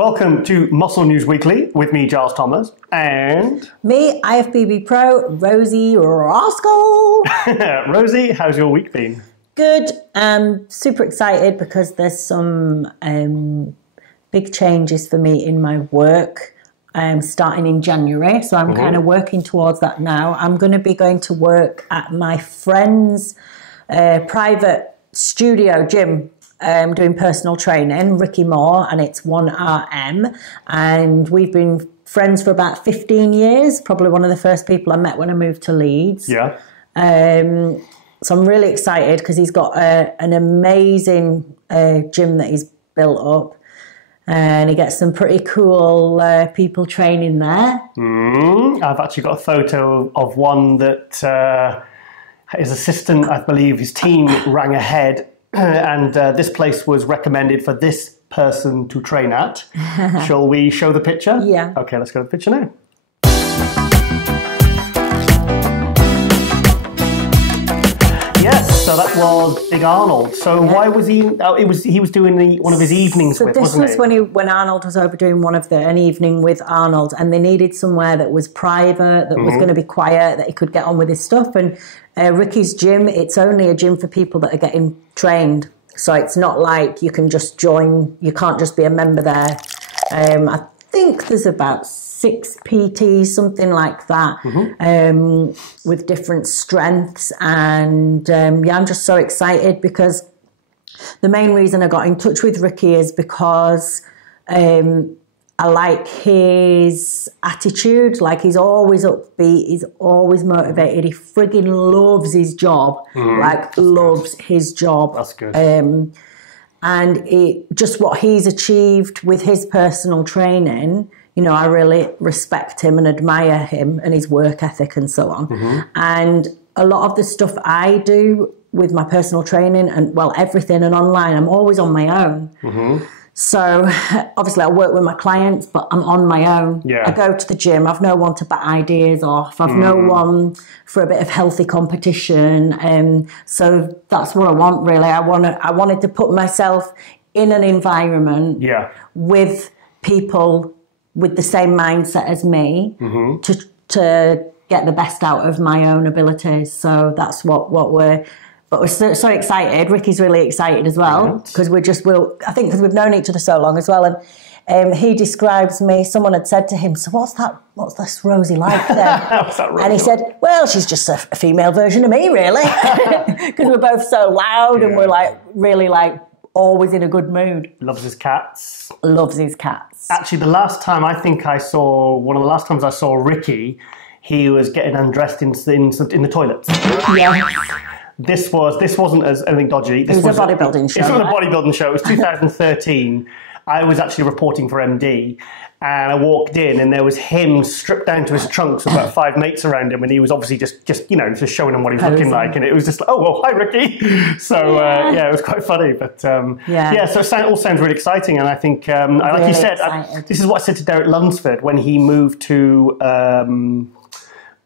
welcome to Muscle News Weekly with me, Giles Thomas, and... me, IFBB Pro, Rosie Roscoe. Rosie, how's your week been? Good. Super excited because there's some big changes for me in my work starting in January. So I'm kind of working towards that now. I'm going to be going to work at my friend's private studio gym. Doing personal training, Ricky Moore, and it's 1RM, and we've been friends for about 15 years, probably one of the first people I met when I moved to Leeds. Yeah. So I'm really excited because he's got an amazing gym that he's built up, and he gets some pretty cool people training there. I've actually got a photo of one that his assistant, I believe, his team rang ahead. And this place was recommended for this person to train at. Shall we show the picture? Yeah. Okay, let's go to the picture now. Yes, so that was Big Arnold. So why was he? Oh, he was doing one of his evenings with, wasn't he? So this was when Arnold was over doing an evening with Arnold, and they needed somewhere that was private, that was going to be quiet, that he could get on with his stuff. And Ricky's gym, it's only a gym for people that are getting trained. So it's not like you can just join, you can't just be a member there. I think there's about 6 PTs, something like that, with different strengths. And I'm just so excited because the main reason I got in touch with Ricky is because I like his attitude. Like, he's always upbeat, he's always motivated, he frigging loves his job, loves his job. That's good. And just what he's achieved with his personal training, you know, I really respect him and admire him and his work ethic and so on. And a lot of the stuff I do with my personal training and, well, everything and online, I'm always on my own. So obviously I work with my clients, but I'm on my own. Yeah. I go to the gym. I've no one to bat ideas off. I've no one for a bit of healthy competition. So that's what I want, really. I wanted to put myself in an environment with people with the same mindset as me to get the best out of my own abilities. So that's what we're... But we're so excited. Ricky's really excited as well because I think because we've known each other so long as well. And he describes me. Someone had said to him, "So what's this Rosie like then?" And he said, "Well, she's just a female version of me, really," because we're both so loud and we're really always in a good mood. Loves his cats. Loves his cats. Actually, one of the last times I saw Ricky, he was getting undressed in the toilets. Yeah. This wasn't as anything dodgy. This was a bodybuilding show. It wasn't a bodybuilding show. It was 2013. I was actually reporting for MD, and I walked in, and there was him stripped down to his trunks with about 5 mates around him, and he was obviously just showing them what he was looking like, and it was just like, oh, well, hi, Ricky. So it was quite funny, but so it all sounds really exciting, and I think, like you said, this is what I said to Derek Lunsford when he moved to.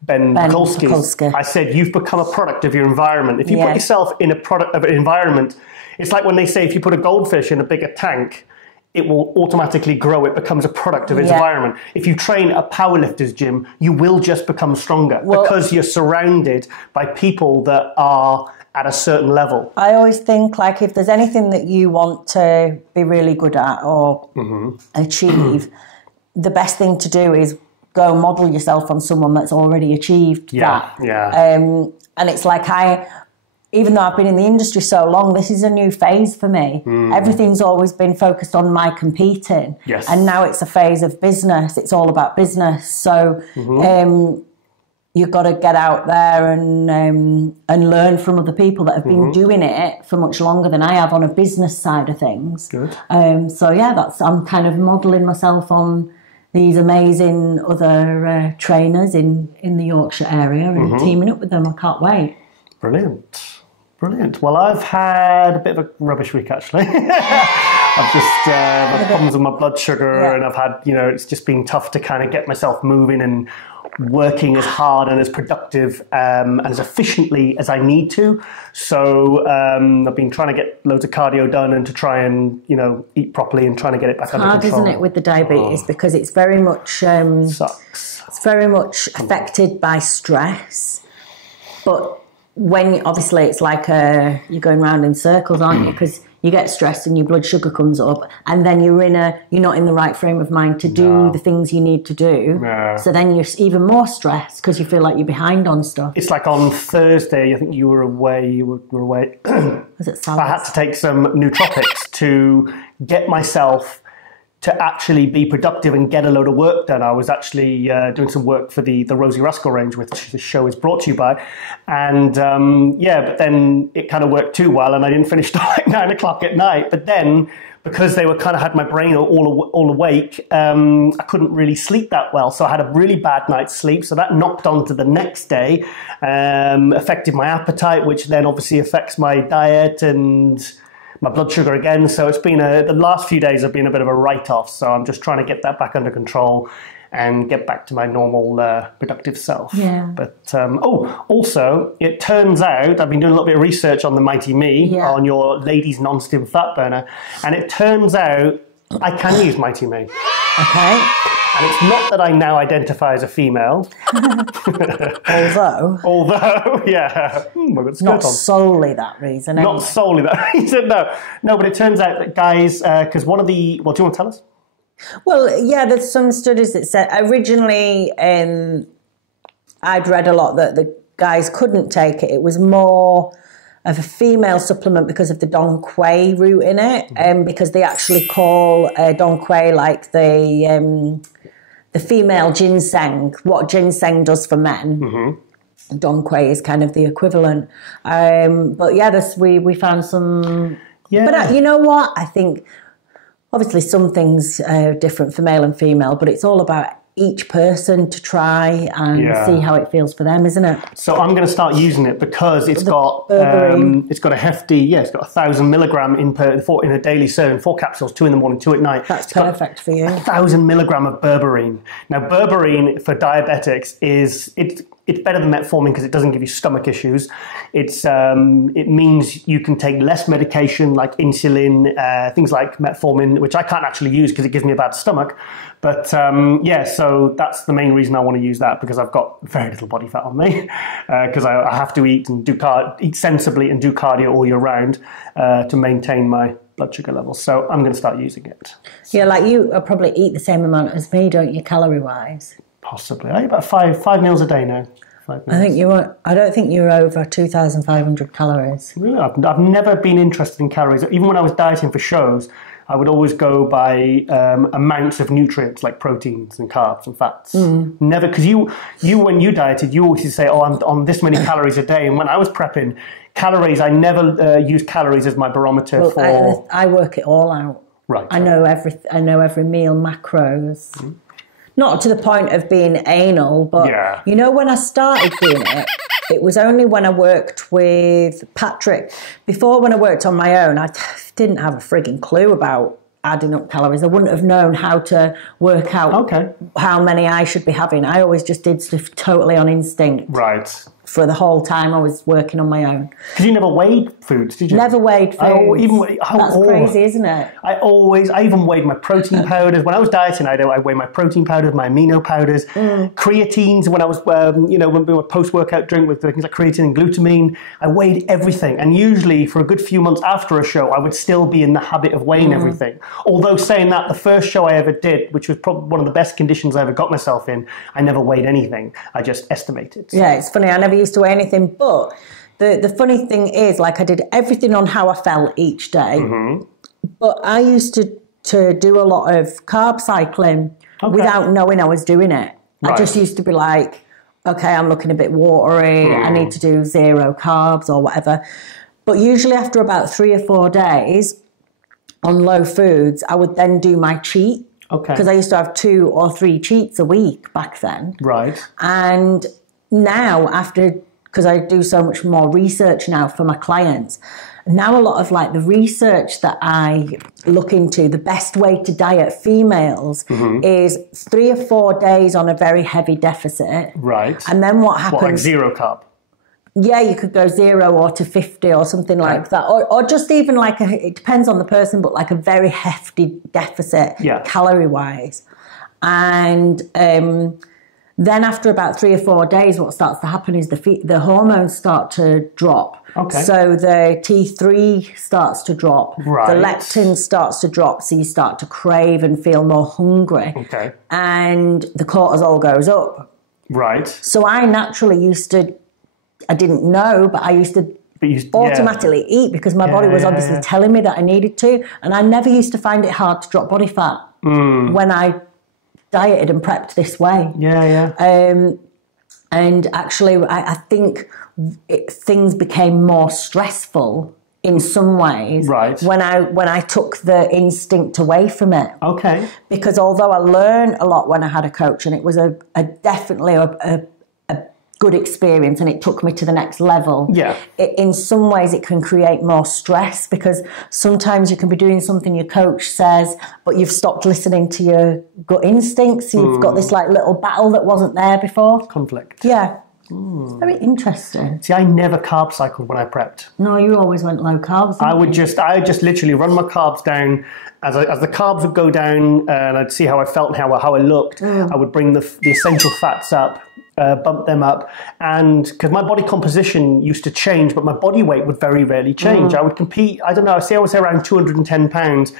Ben Mikulski. I said, you've become a product of your environment. If you put yourself in a product of an environment, it's like when they say if you put a goldfish in a bigger tank, it will automatically grow. It becomes a product of its environment. If you train a powerlifter's gym, you will just become stronger because you're surrounded by people that are at a certain level. I always think, like, if there's anything that you want to be really good at or achieve, the best thing to do is go model yourself on someone that's already achieved that. And it's like even though I've been in the industry so long, this is a new phase for me. Everything's always been focused on my competing. Yes. And now it's a phase of business. It's all about business. So you've got to get out there and learn from other people that have been doing it for much longer than I have on a business side of things. Good. I'm kind of modelling myself on these amazing other trainers in the Yorkshire area and teaming up with them. I can't wait. Brilliant. Well, I've had a bit of a rubbish week, actually. I've just had problems with my blood sugar and I've had, it's just been tough to kind of get myself moving and working as hard and as productive and as efficiently as I need to. So I've been trying to get loads of cardio done and to try and, eat properly and trying to get it back under control. It's hard, isn't it, with the diabetes, because it's very much... sucks. It's very much affected by stress. But when, obviously, it's like you're going round in circles, aren't you? Because you get stressed and your blood sugar comes up, and then you're not in the right frame of mind to do the things you need to do. No. So then you're even more stressed because you feel like you're behind on stuff. It's like on Thursday, I think you were away. You were away. Was it Saturday? I had to take some nootropics to get myself to actually be productive and get a load of work done. I was actually doing some work for the Rosie range, which the show is brought to you by. And but then it kind of worked too well and I didn't finish till like 9 o'clock at night. But then, because they were kind of had my brain all awake, I couldn't really sleep that well. So I had a really bad night's sleep. So that knocked on to the next day, affected my appetite, which then obviously affects my diet and my blood sugar again. So it's been the last few days have been a bit of a write-off. So I'm just trying to get that back under control and get back to my normal productive self. Yeah. But also, it turns out I've been doing a little bit of research on the Mighty Me, on your ladies non-stim fat burner, and it turns out I can use Mighty Me. Okay. And it's not that I now identify as a female. Although, yeah. Not solely that reason. Not solely that reason, no. No, but it turns out that guys, because one of the... Well, do you want to tell us? Well, yeah, there's some studies that said... Originally, I'd read a lot that the guys couldn't take it. It was more of a female supplement because of the Dong Quai route in it, because they actually call Dong Quai like the female ginseng, what ginseng does for men. Mm-hmm. Dong Quai is kind of the equivalent. But yeah, we found some... Yeah. But you know what? I think, obviously, some things are different for male and female, but it's all about each person to try and see how it feels for them, isn't it? So I'm going to start using it because it's got a hefty, it's got 1,000 milligram in a daily serving, 4 capsules, 2 in the morning, 2 at night. That's perfect for you. 1,000 milligram of berberine. Now, berberine for diabetics it's better than metformin because it doesn't give you stomach issues. It means you can take less medication like insulin, things like metformin, which I can't actually use because it gives me a bad stomach. But so that's the main reason I want to use that, because I've got very little body fat on me, because I have to eat and eat sensibly and do cardio all year round to maintain my blood sugar levels. So I'm going to start using it. Yeah, like you probably eat the same amount as me, don't you, calorie-wise? Possibly. I eat about five meals a day now. 5 meals. I don't think you're over 2,500 calories. Really? I've never been interested in calories. Even when I was dieting for shows, I would always go by amounts of nutrients like proteins and carbs and fats. Never, because you when you dieted, you always used to say, I'm on this many calories a day. And when I was prepping, calories, I never used calories as my barometer for... I work it all out. Right. I know every meal, macros. Mm. Not to the point of being anal, but when I started doing it, it was only when I worked with Patrick. Before, when I worked on my own, I didn't have a frigging clue about adding up calories. I wouldn't have known how to work out how many I should be having. I always just did stuff totally on instinct. Right. For the whole time I was working on my own. Because you never weighed foods, did you? Never weighed foods. That's crazy, isn't it? I even weighed my protein powders. When I was dieting, I weighed my protein powders, my amino powders, creatines. When I was, when we were post-workout drink with things like creatine and glutamine, I weighed everything. And usually for a good few months after a show, I would still be in the habit of weighing everything. Although saying that, the first show I ever did, which was probably one of the best conditions I ever got myself in, I never weighed anything. I just estimated. So. Yeah, it's funny. I never used to weigh anything, but the funny thing is, like, I did everything on how I felt each day, but I used to do a lot of carb cycling without knowing I was doing it. Right. I just used to be like, okay, I'm looking a bit watery, I need to do 0 carbs or whatever. But usually after about 3 or 4 days on low foods, I would then do my cheat. Okay. Because I used to have 2 or 3 cheats a week back then. Right. And now, after because I do so much more research now for my clients. Now a lot of like the research that I look into, the best way to diet females is 3 or 4 days on a very heavy deficit. Right. And then what happens? What, like 0 carb? Yeah, you could go 0 or to 50 or something like that. Or just even like, it depends on the person, but like a very hefty deficit calorie-wise. And then after about 3 or 4 days, what starts to happen is the hormones start to drop. Okay. So the T3 starts to drop. Right. The leptin starts to drop, so you start to crave and feel more hungry. Okay. And the cortisol goes up. Right. So I naturally I didn't know, but I used to automatically eat because my body was obviously telling me that I needed to. And I never used to find it hard to drop body fat when I dieted and prepped this way. And actually, I think things became more stressful in some ways when I took the instinct away from it. Okay. Because although I learned a lot when I had a coach, and it was definitely a good experience, and it took me to the next level. Yeah. In some ways, it can create more stress because sometimes you can be doing something your coach says, but you've stopped listening to your gut instincts. You've got this like little battle that wasn't there before. Conflict. Yeah. It's very interesting. See, I never carb cycled when I prepped. No, you always went low carbs. I would just literally run my carbs down as the carbs would go down, and I'd see how I felt and how I looked. I would bring the essential fats up, bump them up, and because my body composition used to change, but my body weight would very rarely change. I would compete. I don't know. I would say around 210 pounds.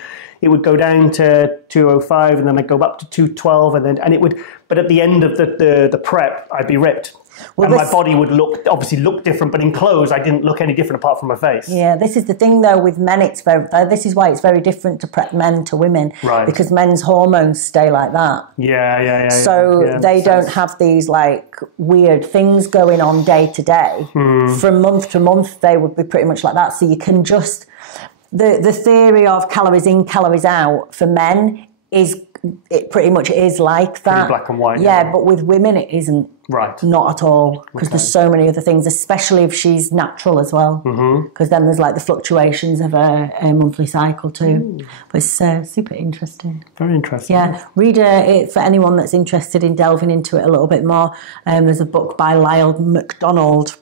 It would go down to 205, and then I'd go up to 212, and it would. But at the end of the prep, I'd be ripped. Well, and my body would obviously look different, but in clothes, I didn't look any different apart from my face. Yeah, this is the thing though with men. This is why it's very different to prep men to women, right? Because men's hormones stay like that. So they don't have these like weird things going on day to day. From month to month, they would be pretty much like that. So you can just the theory of calories in, calories out for men it pretty much is like that. Pretty black and white. Yeah, but with women it isn't. Right. Not at all, because there's so many other things, especially if she's natural as well. Because then there's like the fluctuations of a monthly cycle too. But it's super interesting. Very interesting. Yeah, read it for anyone that's interested in delving into it a little bit more. There's a book by Lyle McDonald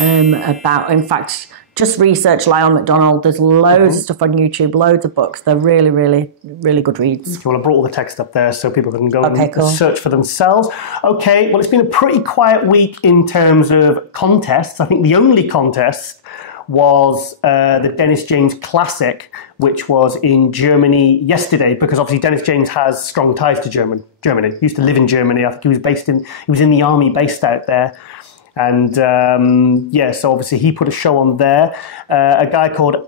about, in fact, just research Lyle McDonald. There's loads of stuff on YouTube, loads of books. They're really, really, really good reads. Well, I brought all the text up there so people can go and search for themselves. Okay, well, it's been a pretty quiet week in terms of contests. I think the only contest was the Dennis James Classic, which was in Germany yesterday, because obviously Dennis James has strong ties to Germany. He used to live in Germany. I think he was in the army based out there. And so obviously he put a show on there. A guy called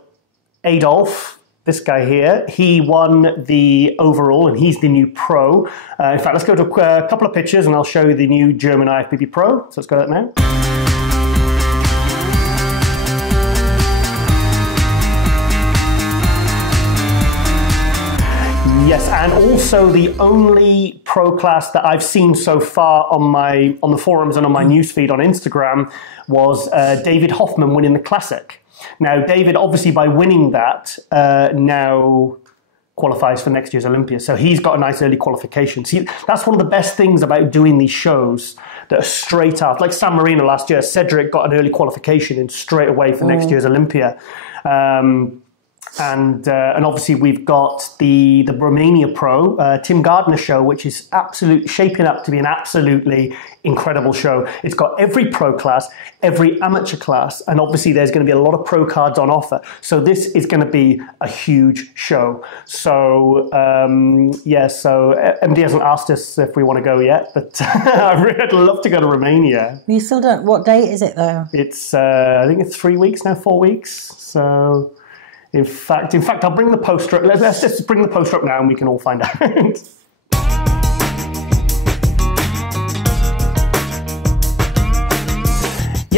Adolf, this guy here, he won the overall, and he's the new pro. In fact, let's go to a couple of pictures and I'll show you the new German IFBB pro. So let's go to that now. Yes, and also the only pro class that I've seen so far on the forums and on my newsfeed on Instagram was David Hoffman winning the Classic. Now, David, obviously, by winning that, now qualifies for next year's Olympia. So he's got a nice early qualification. See, that's one of the best things about doing these shows that are straight after. Like San Marino last year, Cedric got an early qualification in straight away for next year's Olympia. And obviously we've got the Romania Pro, Tim Gardner show, which is shaping up to be an absolutely incredible show. It's got every pro class, every amateur class, and obviously there's going to be a lot of pro cards on offer. So this is going to be a huge show. So, so MD hasn't asked us if we want to go yet, but I'd love to go to Romania. You still don't, what date is it though? It's, I think it's 3 weeks now, 4 weeks. So... In fact, I'll bring the poster up. Let's just bring the poster up now and we can all find out.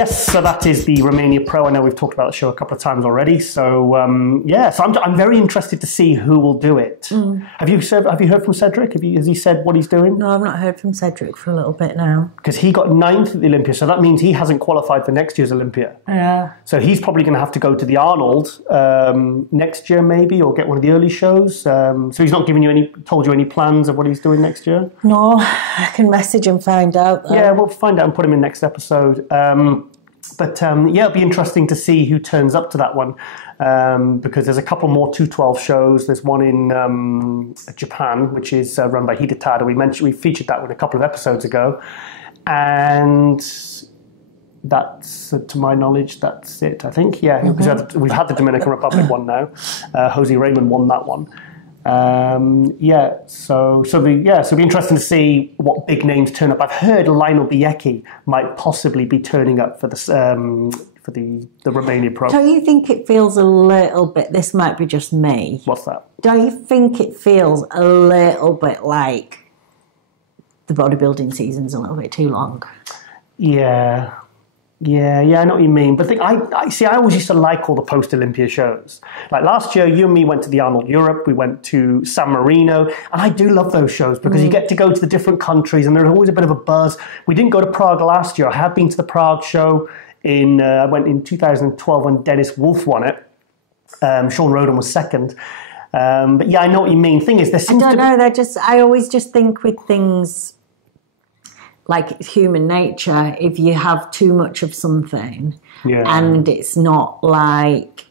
Yes, so that is the Romania Pro. I know we've talked about the show a couple of times already. So so I'm very interested to see who will do it. Have you heard from Cedric? Has he said what he's doing? No, I've not heard from Cedric for a little bit now. Because he got 9th at the Olympia, so that means he hasn't qualified for next year's Olympia. Yeah. So he's probably going to have to go to the Arnold next year maybe, or get one of the early shows. So he's not told you any plans of what he's doing next year? No, I can message and find out though. Yeah, we'll find out and put him in next episode. It'll be interesting to see who turns up to that one, because there's a couple more 212 shows. There's one in Japan, which is run by Hidetada. We featured that one a couple of episodes ago, and that's, to my knowledge, that's it. I think, yeah, because we've had the Dominican Republic one now. Jose Raymond won that one. So it'll be interesting to see what big names turn up. I've heard Lionel Biecki might possibly be turning up for the Romania Pro. Don't you think it feels a little bit, this might be just me. What's that? Don't you think it feels a little bit like the bodybuilding season's a little bit too long? Yeah, I know what you mean. But I always used to like all the post-Olympia shows. Like last year, you and me went to the Arnold Europe, we went to San Marino, and I do love those shows because you get to go to the different countries and there's always a bit of a buzz. We didn't go to Prague last year. I have been to the Prague show. I went in 2012 when Dennis Wolf won it. Sean Roden was second. But yeah, I know what you mean. Thing is, I always just think with things like human nature, if you have too much of something and it's not like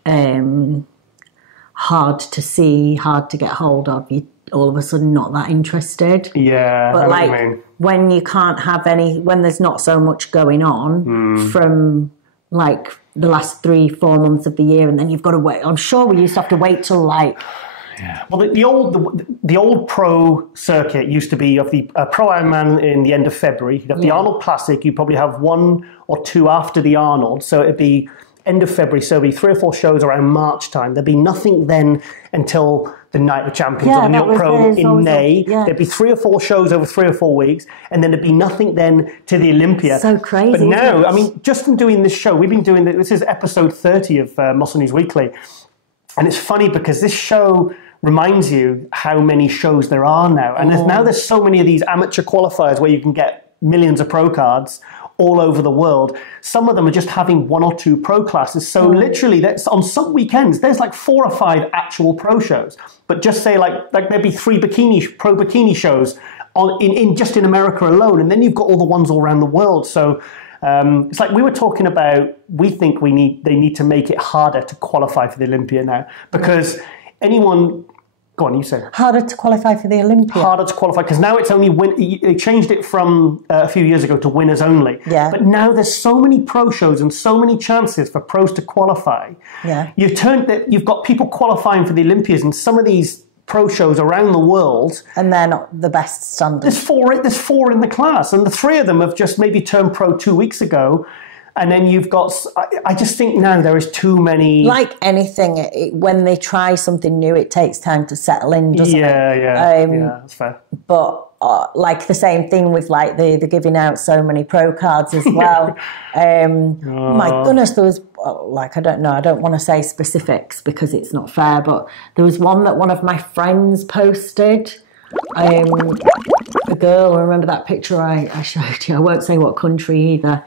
hard to see, hard to get hold of, you all of a sudden not that interested. Yeah, but like when you can't have when there's not so much going on from like the last 3-4 months of the year, and then you've got to wait. I'm sure we used to have to wait till like. Yeah. Well, the old pro circuit used to be of the Pro Ironman in the end of February. You'd have the Arnold Classic. You'd probably have 1 or 2 after the Arnold. So it'd be end of February. So it'd be 3 or 4 shows around March time. There'd be nothing then until the Night of Champions or the New York Pro in May. There'd be 3 or 4 shows over 3 or 4 weeks, and then there'd be nothing then to the Olympia. So crazy. But now, I mean, just from doing this show, we've been doing this is episode 30 of Muscle News Weekly, and it's funny because this show reminds you how many shows there are now. And there's so many of these amateur qualifiers where you can get millions of pro cards all over the world. Some of them are just having 1 or 2 pro classes. So literally, that's on some weekends, there's like 4 or 5 actual pro shows. But just say like there'd be 3 pro bikini shows in America alone. And then you've got all the ones all around the world. So it's like we were talking about, we think they need to make it harder to qualify for the Olympia now, because anyone, go on, you say. Harder to qualify for the Olympia. Harder to qualify, because now it's only they changed it from a few years ago to winners only. Yeah. But now there's so many pro shows and so many chances for pros to qualify. Yeah. You've got people qualifying for the Olympias in some of these pro shows around the world. And they're not the best standard. There's four in the class, and the 3 of them have just maybe turned pro 2 weeks ago. And then you've got, I just think now there is too many. Like anything, when they try something new, it takes time to settle in, doesn't it? Yeah, that's fair. But like the same thing with like the giving out so many pro cards as well. My goodness, there was, I don't want to say specifics because it's not fair, but there was one that one of my friends posted. A girl, I remember that picture I showed you. I won't say what country either.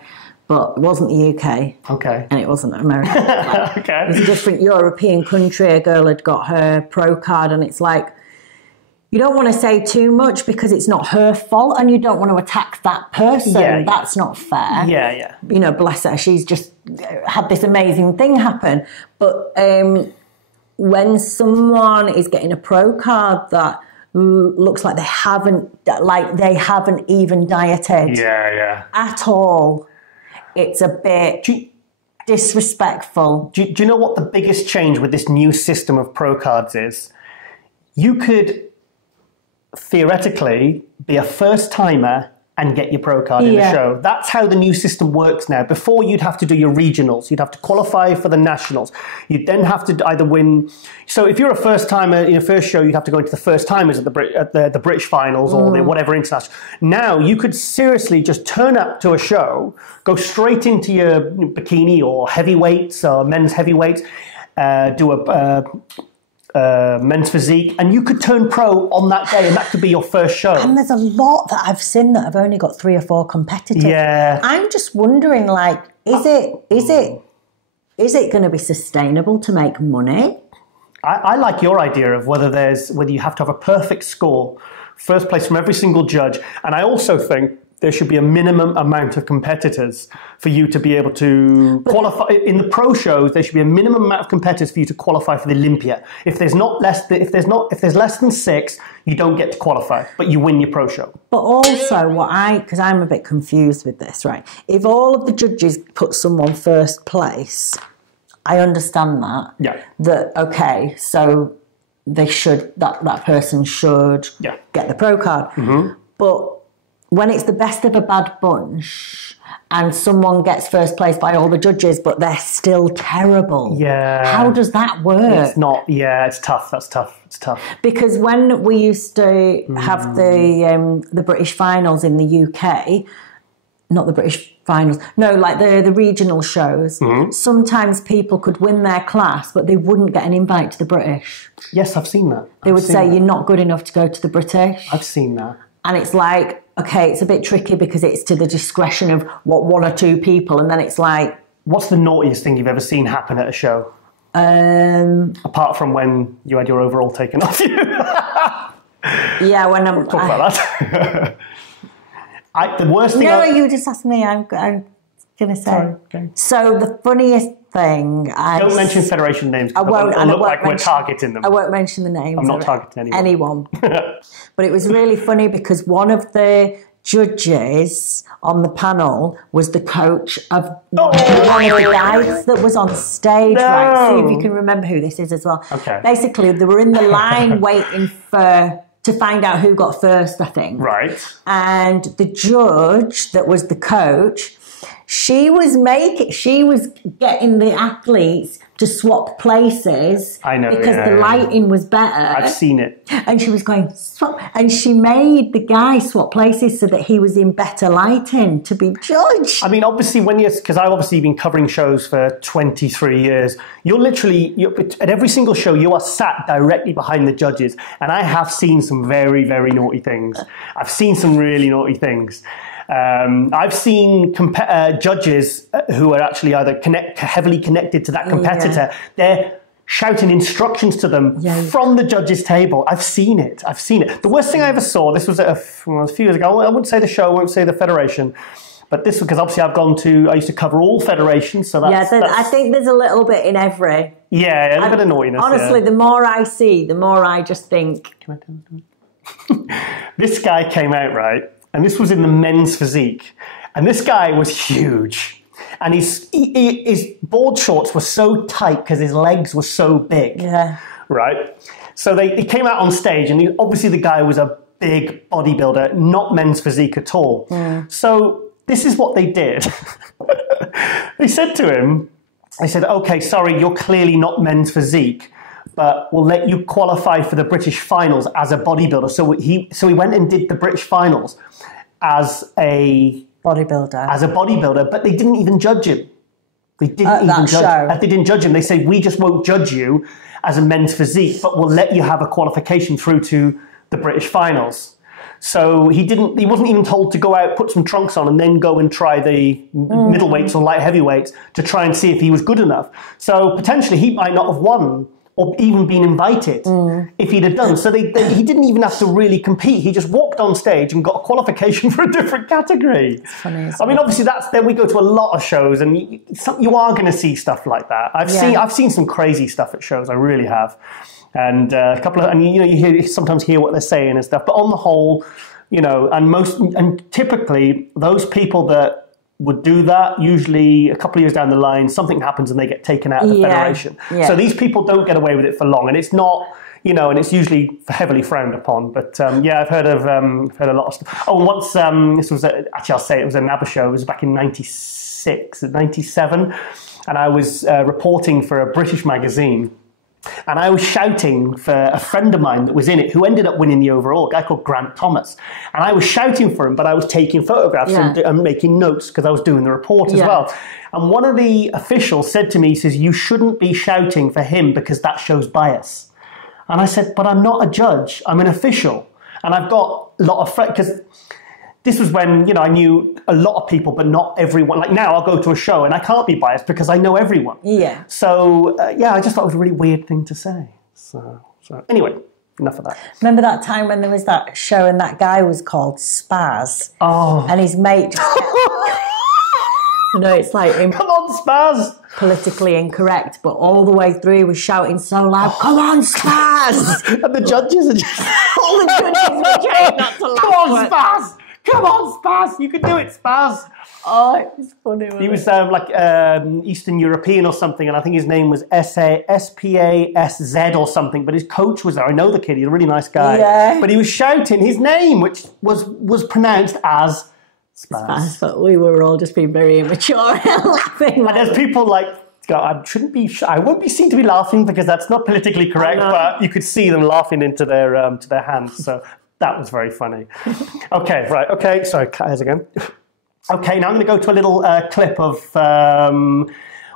But it wasn't the UK. Okay. And it wasn't America. Okay. It was a different European country. A girl had got her pro card, and it's like, you don't want to say too much because it's not her fault, and you don't want to attack that person. Yeah. That's not fair. Yeah. You know, bless her. She's just had this amazing thing happen. But when someone is getting a pro card that looks like they haven't even dieted at all, it's a bit disrespectful. Do you know what the biggest change with this new system of pro cards is? You could theoretically be a first timer and get your pro card in the show. That's how the new system works now. Before, you'd have to do your regionals. You'd have to qualify for the nationals. You'd then have to either win. So if you're a first timer in your first show, you'd have to go into the first timers at the British finals or the whatever international. Now you could seriously just turn up to a show, go straight into your bikini or heavyweights or men's heavyweights, do a men's physique, and you could turn pro on that day, and that could be your first show. And there's a lot that I've seen that have only got 3 or 4 competitors. Yeah. I'm just wondering, like, is it going to be sustainable to make money? I like your idea of whether you have to have a perfect score, first place from every single judge, and I also think there should be a minimum amount of competitors for you to be able to qualify. In the pro shows, there should be a minimum amount of competitors for you to qualify for the Olympia. If there's less than 6, you don't get to qualify, but you win your pro show. But also, because I'm a bit confused with this, right? If all of the judges put someone first place, I understand that. Yeah. That okay, so they should that person should get the pro card, but when it's the best of a bad bunch and someone gets first place by all the judges, but they're still terrible. Yeah. How does that work? It's not, it's tough. That's tough. It's tough. Because when we used to have the British finals in the UK, not the British finals, no, like the regional shows, sometimes people could win their class, but they wouldn't get an invite to the British. Yes, I've seen that. They would say, you're not good enough to go to the British. I've seen that. And it's like, okay, it's a bit tricky because it's to the discretion of what 1 or 2 people, and then it's like... What's the naughtiest thing you've ever seen happen at a show? Apart from when you had your overall taken off you. Yeah, when I'm... We'll talk about that. The worst thing... No, you just asked me. I'm going to say... Sorry, okay. So the funniest thing... Don't mention federation names. I won't. It'll look like we're targeting them. I won't mention the names. I'm not targeting anyone. But it was really funny because one of the judges on the panel was the coach of one of the guys that was on stage. No. Right, see if you can remember who this is as well. Okay. Basically, they were in the line waiting to find out who got first, I think. Right. And the judge that was the coach, she was getting the athletes to swap places. I know, because the lighting was better. I've seen it. And she was going, swap. And she made the guy swap places so that he was in better lighting to be judged. I mean, obviously, because I've obviously been covering shows for 23 years, you're at every single show, you are sat directly behind the judges. And I have seen some very, very naughty things. I've seen some really naughty things. I've seen judges who are actually either heavily connected to that competitor. Yeah. They're shouting instructions to them from the judges' table. I've seen it. The worst thing I ever saw, this was a few years ago. I wouldn't say the show, I won't say the federation. But this was because obviously I used to cover all federations. So that's, I think there's a little bit in every. Yeah, a little bit of naughtiness. Honestly, the more I see, the more I just think. This guy came out, right? And this was in the men's physique. And this guy was huge. And his board shorts were so tight because his legs were so big. Yeah. Right? So he came out on stage, and obviously the guy was a big bodybuilder, not men's physique at all. Mm. So this is what they did. They said to him, okay, sorry, you're clearly not men's physique, but we'll let you qualify for the British finals as a bodybuilder. So he went and did the British finals as a bodybuilder, but they didn't even judge him. They didn't judge him. They said, we just won't judge you as a men's physique, but we'll let you have a qualification through to the British finals. So he wasn't even told to go out, put some trunks on, and then go and try the middleweights or light heavyweights to try and see if he was good enough. So potentially he might not have won or even been invited if he'd have done. So he didn't even have to really compete. He just walked on stage and got a qualification for a different category. It's funny, I mean, obviously then we go to a lot of shows, and you are going to see stuff like that. I've seen some crazy stuff at shows. I really have. And you sometimes hear what they're saying and stuff. But on the whole, and typically those people that would do that, usually a couple of years down the line, something happens and they get taken out of the federation. Yeah. So these people don't get away with it for long. And it's not, you know, and it's usually heavily frowned upon. But yeah, I've heard a lot of stuff. Oh, once this was actually, I'll say it was a NABBA show. It was back in '96, '97, and I was reporting for a British magazine. And I was shouting for a friend of mine that was in it, who ended up winning the overall, a guy called Grant Thomas. And I was shouting for him, but I was taking photographs and making notes because I was doing the report as well. And one of the officials said to me, he says, "You shouldn't be shouting for him because that shows bias." And I said, "But I'm not a judge, I'm an official. And I've got a lot of friends," because this was when, you know, I knew a lot of people, but not everyone. Like now I'll go to a show and I can't be biased because I know everyone. Yeah. So, yeah, I just thought it was a really weird thing to say. So anyway, enough of that. Remember that time when there was that show and that guy was called Spaz? Oh. And his mate... No, it's like... Come on, Spaz! Politically incorrect, but all the way through he was shouting so loud, "Come on, Spaz!" And the judges are just... all the judges were trying not to laugh. Come on, Spaz! Come on, Spaz! You can do it, Spaz! Oh, it was funny. He was like Eastern European or something, and I think his name was S-P-A-S-Z or something, but his coach was there. I know the kid, he's a really nice guy. Yeah. But he was shouting his name, which was pronounced as Spaz. But we were all just being very immature and laughing. And there's people like, I won't be seen to be laughing because that's not politically correct, but you could see them laughing into their hands. So that was very funny. Okay, right. Okay, sorry, cat hairs again. Okay, now I'm going to go to a little clip of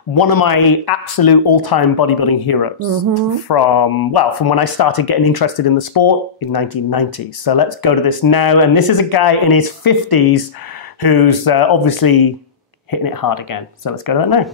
one of my absolute all-time bodybuilding heroes from when I started getting interested in the sport in 1990. So let's go to this now. And this is a guy in his 50s who's obviously hitting it hard again. So let's go to that now.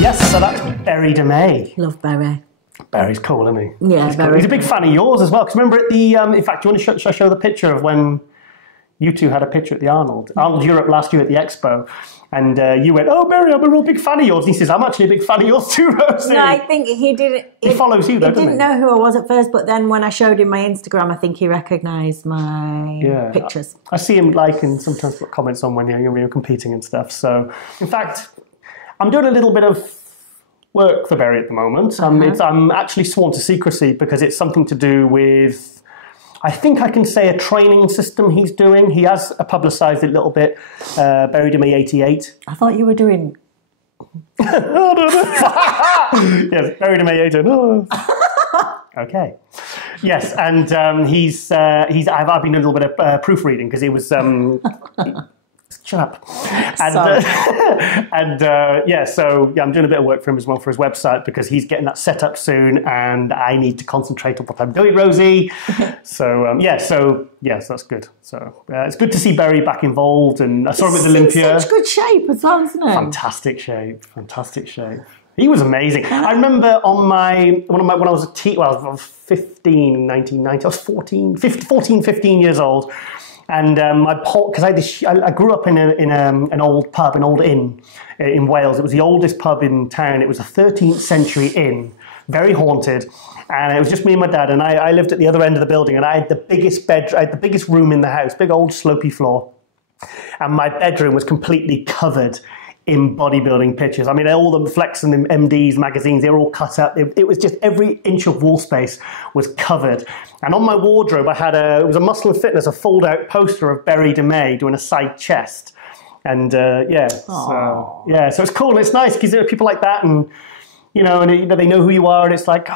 Yes, so that's Barry DeMay. Love Barry. Barry's cool, isn't he? Yeah, he's cool. He's a big fan of yours as well. Because remember at the, in fact, do you want to show the picture of when you two had a picture at the Arnold Europe last year at the Expo, and you went, "Oh, Barry, I'm a real big fan of yours." And he says, "I'm actually a big fan of yours too, Rosie." No, I think he did. He follows you, though, doesn't he? He didn't know who I was at first, but then when I showed him my Instagram, I think he recognised my pictures. I see him and sometimes put comments on when you're competing and stuff. So, in fact, I'm doing a little bit of work for Barry at the moment. I'm actually sworn to secrecy because it's something to do with, I think I can say, a training system he's doing. He has publicised it a little bit. Barry DeMay 88. I thought you were doing... Yes, Barry DeMay 88. Oh. Okay. Yes, and I've been doing a little bit of proofreading because he was... Shut up. And, so I'm doing a bit of work for him as well for his website because he's getting that set up soon and I need to concentrate on what I'm doing, Rosie. So that's good. So it's good to see Barry back involved, and I saw him with Olympia. In such good shape as well, isn't it? Fantastic shape. He was amazing. I remember when I was I was 15, 1990, I was 14, 15 years old. And because I grew up in an old pub, an old inn in Wales. It was the oldest pub in town. It was a 13th century inn, very haunted. And it was just me and my dad. And I lived at the other end of the building. And I had the biggest room in the house, big old slopey floor. And my bedroom was completely covered in bodybuilding pictures. I mean, all the Flex and the MDs magazines, they were all cut up. It was just every inch of wall space was covered. And on my wardrobe, I had it was a Muscle and Fitness, a fold-out poster of Barry DeMay doing a side chest. And so it's cool and it's nice because there are people like that, and they know who you are, and it's like,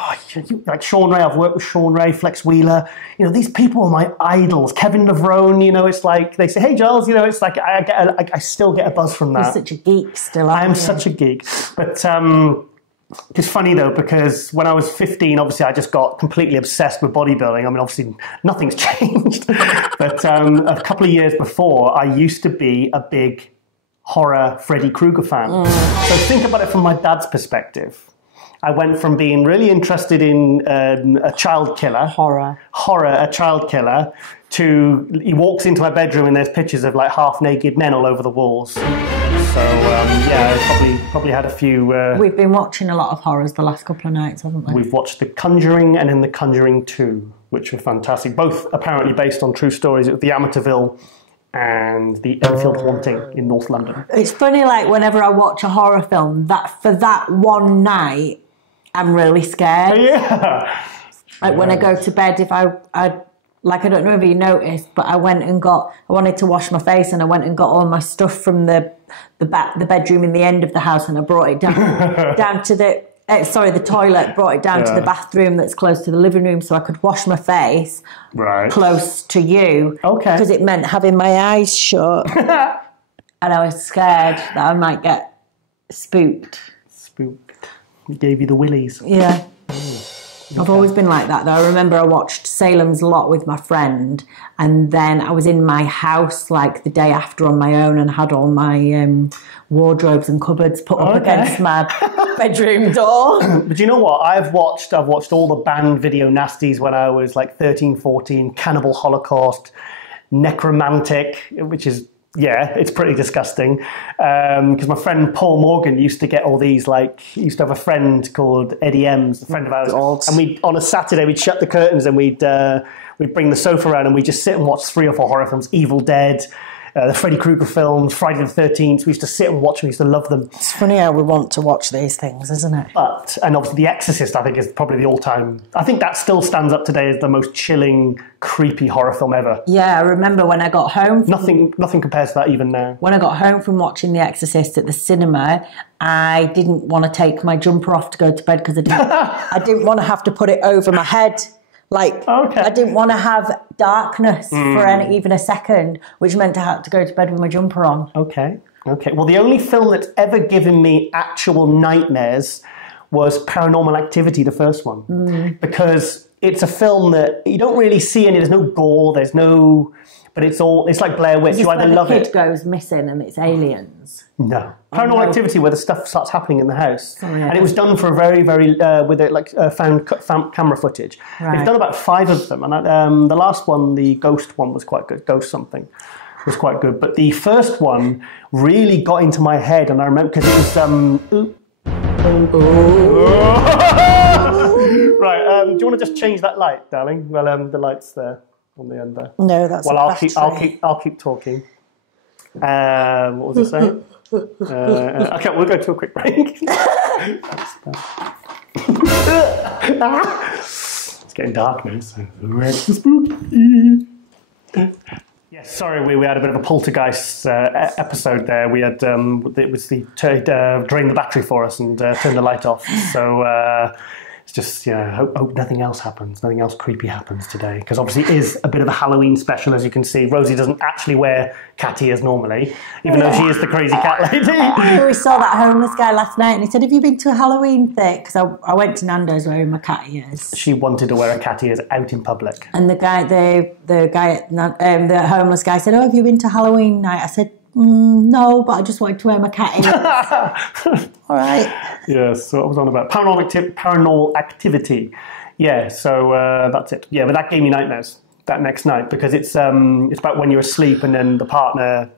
like Sean Ray. I've worked with Sean Ray, Flex Wheeler. These people are my idols. Kevin Levrone. It's like they say, "Hey, Giles." It's like I still get a buzz from that. You're such a geek still. I am such a geek, but it's funny though because when I was 15, obviously I just got completely obsessed with bodybuilding. I mean, obviously nothing's changed, but a couple of years before, I used to be a big horror Freddy Krueger fan. So think about it from my dad's perspective. I went from being really interested in a child killer, a child killer, to he walks into my bedroom and there's pictures of like half-naked men all over the walls. So yeah, probably had a few. We've been watching a lot of horrors the last couple of nights, haven't we? We've watched The Conjuring and then The Conjuring 2, which were fantastic. Both apparently based on true stories. It was the Amityville and the Enfield Haunting in North London. It's funny, like whenever I watch a horror film, that for that one night, I'm really scared. Yeah. Like when I go to bed, if I don't know if you noticed, but I wanted to wash my face and I went and got all my stuff from the bedroom in the end of the house and I brought it down to the toilet, brought it down to the bathroom that's close to the living room so I could wash my face close to you. Okay. Because it meant having my eyes shut. And I was scared that I might get spooked. Spooked. It gave you the willies. Yeah. I've always been like that though. I remember I watched Salem's Lot with my friend and then I was in my house like the day after on my own and had all my wardrobes and cupboards put up against my bedroom door. But you know what? I've watched all the banned video nasties when I was like 13, 14, Cannibal Holocaust, Necromantic, which is... yeah, it's pretty disgusting. Because my friend Paul Morgan used to get all these, like, he used to have a friend called Eddie Ems, a friend of ours. God. And on a Saturday, we'd shut the curtains and we'd bring the sofa around and we'd just sit and watch 3 or 4 horror films. Evil Dead, the Freddy Krueger films, Friday the 13th. We used to sit and watch them. We used to love them. It's funny how we want to watch these things, isn't it? And obviously The Exorcist, I think, is probably the all-time... I think that still stands up today as the most chilling, creepy horror film ever. Yeah, I remember when I got home... Nothing compares to that even now. When I got home from watching The Exorcist at the cinema, I didn't want to take my jumper off to go to bed because I didn't want to have to put it over my head. I didn't want to have darkness for even a second, which meant I had to go to bed with my jumper on. Okay. Well, the only film that's ever given me actual nightmares was Paranormal Activity, the first one. Because it's a film that you don't really see any, there's no gore, there's no... But it's like Blair Witch, you either love it... the kid goes missing and it's aliens. No. Paranormal Activity, where the stuff starts happening in the house. Oh, yeah. And it was done for a very, very... with found camera footage. Right. They've done about 5 of them. And the last one, the Ghost one, was quite good. Ghost something was quite good. But the first one really got into my head. And I remember... Because it was... Right, do you want to just change that light, darling? Well, the light's there. On the end there. No, that's well. I'll keep talking. What was I saying? Okay, we'll go to a quick break. It's getting dark now, so yes, sorry, we had a bit of a poltergeist episode there. We had it was the drain the battery for us and turn the light off. So. It's just, hope nothing else happens, nothing else creepy happens today. Because obviously it is a bit of a Halloween special, as you can see. Rosie doesn't actually wear cat ears normally, even though she is the crazy cat lady. We saw that homeless guy last night and he said, have you been to a Halloween thing? Because I went to Nando's wearing my cat ears. She wanted to wear her cat ears out in public. And the homeless guy said, have you been to Halloween night? I said, no, but I just wanted to wear my cat ears. All right. Yeah, so I was on about Paranormal Activity. Yeah, so that's it. Yeah, but that gave me nightmares that next night because it's about when you're asleep and then the partner...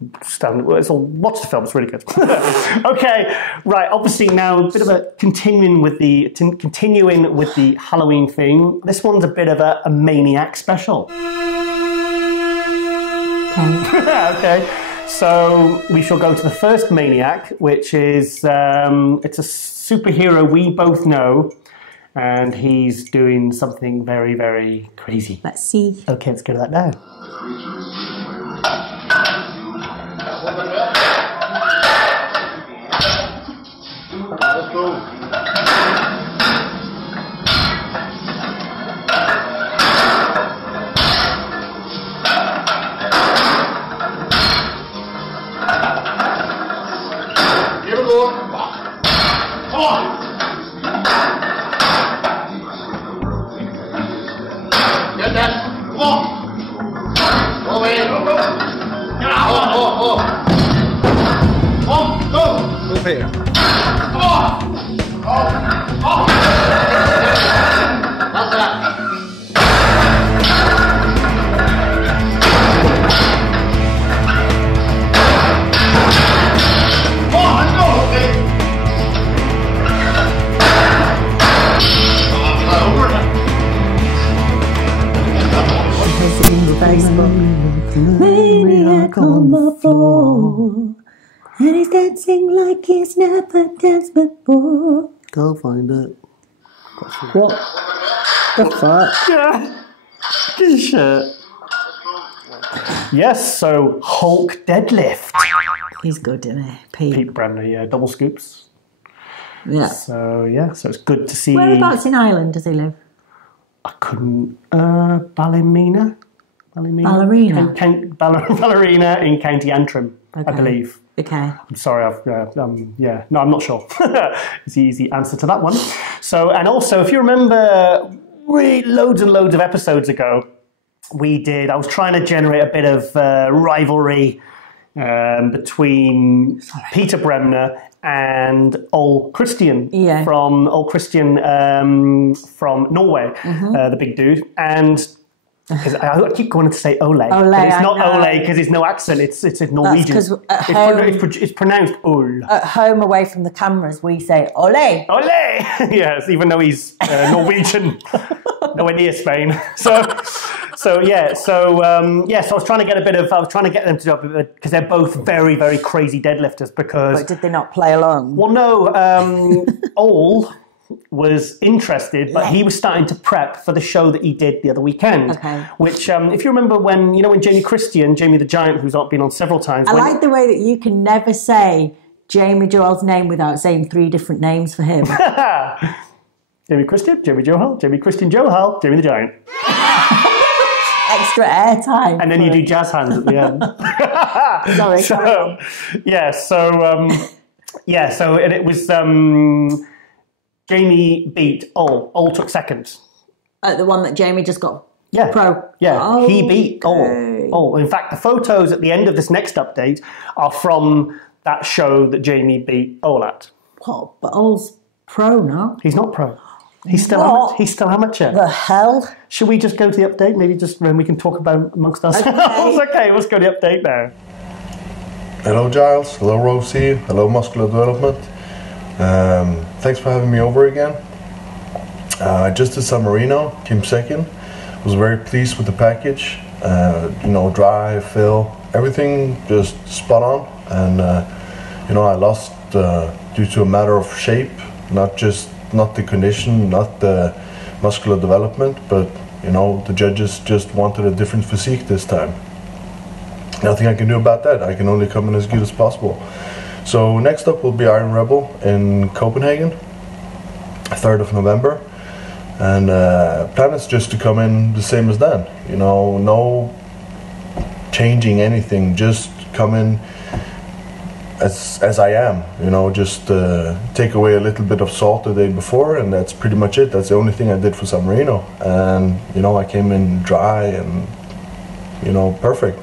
watch the film, it's really good. Okay, right, obviously now a bit of a continuing with the Halloween thing. This one's a bit of a maniac special. Okay, so we shall go to the first maniac, which is it's a superhero we both know, and he's doing something very, very crazy. Let's see. Okay, let's go to that now. Let's go. Here. like he's never danced before. Go find it. What the fuck? Yeah. Good shit. Yes, so Hulk deadlift. He's good, isn't he? Pete Bremner, yeah, double scoops. Yeah. So it's good to see. Whereabouts in Ireland does he live? I couldn't. Ballymena? Ballerina? Ballerina in County Antrim, I believe. Okay. I'm sorry, no, I'm not sure. It's the easy answer to that one. So, and also, if you remember, loads and loads of episodes ago, I was trying to generate a bit of rivalry between Peter Bremner and Ole Christian from Norway, the big dude. And because I keep going to say Ole, but it's not Ole because it's no accent. It's Norwegian. It's pronounced Ole. At home, away from the cameras, we say Ole. Ole. Yes, even though he's Norwegian, nowhere near Spain. So I was trying to get them to do it because they're both very, very crazy deadlifters. But did they not play along? Well, no. Ole was interested, but he was starting to prep for the show that he did the other weekend. Okay. Which, if you remember when Jamie the Giant, who's been on several times. I like the way that you can never say Jamie Joel's name without saying 3 different names for him. Jamie Christian, Jamie Johal, Jamie Christian Johal, Jamie the Giant. Extra airtime. And then you do jazz hands at the end. Sorry. And it was Jamie beat Ole. Ole took second. The one that Jamie just got pro. Yeah, he beat Ole. In fact, the photos at the end of this next update are from that show that Jamie beat Ole at. What? But Ole's pro now? He's not pro. He's still amateur. The hell? Should we just go to the update? Maybe just when we can talk about amongst ourselves. Okay, let's go to the update now. Hello Giles, hello Rosie, hello Muscular Development. Thanks for having me over again. I just did San Marino, came second. Was very pleased with the package. Dry, fill, everything just spot on. And I lost due to a matter of shape, not the condition, not the muscular development, but the judges just wanted a different physique this time. Nothing I can do about that. I can only come in as good as possible. So next up will be Iron Rebel in Copenhagen, 3rd of November. And plan is just to come in the same as then. No changing anything, just come in as I am, just take away a little bit of salt the day before, and that's pretty much it. That's the only thing I did for San Marino. And, I came in dry and, perfect.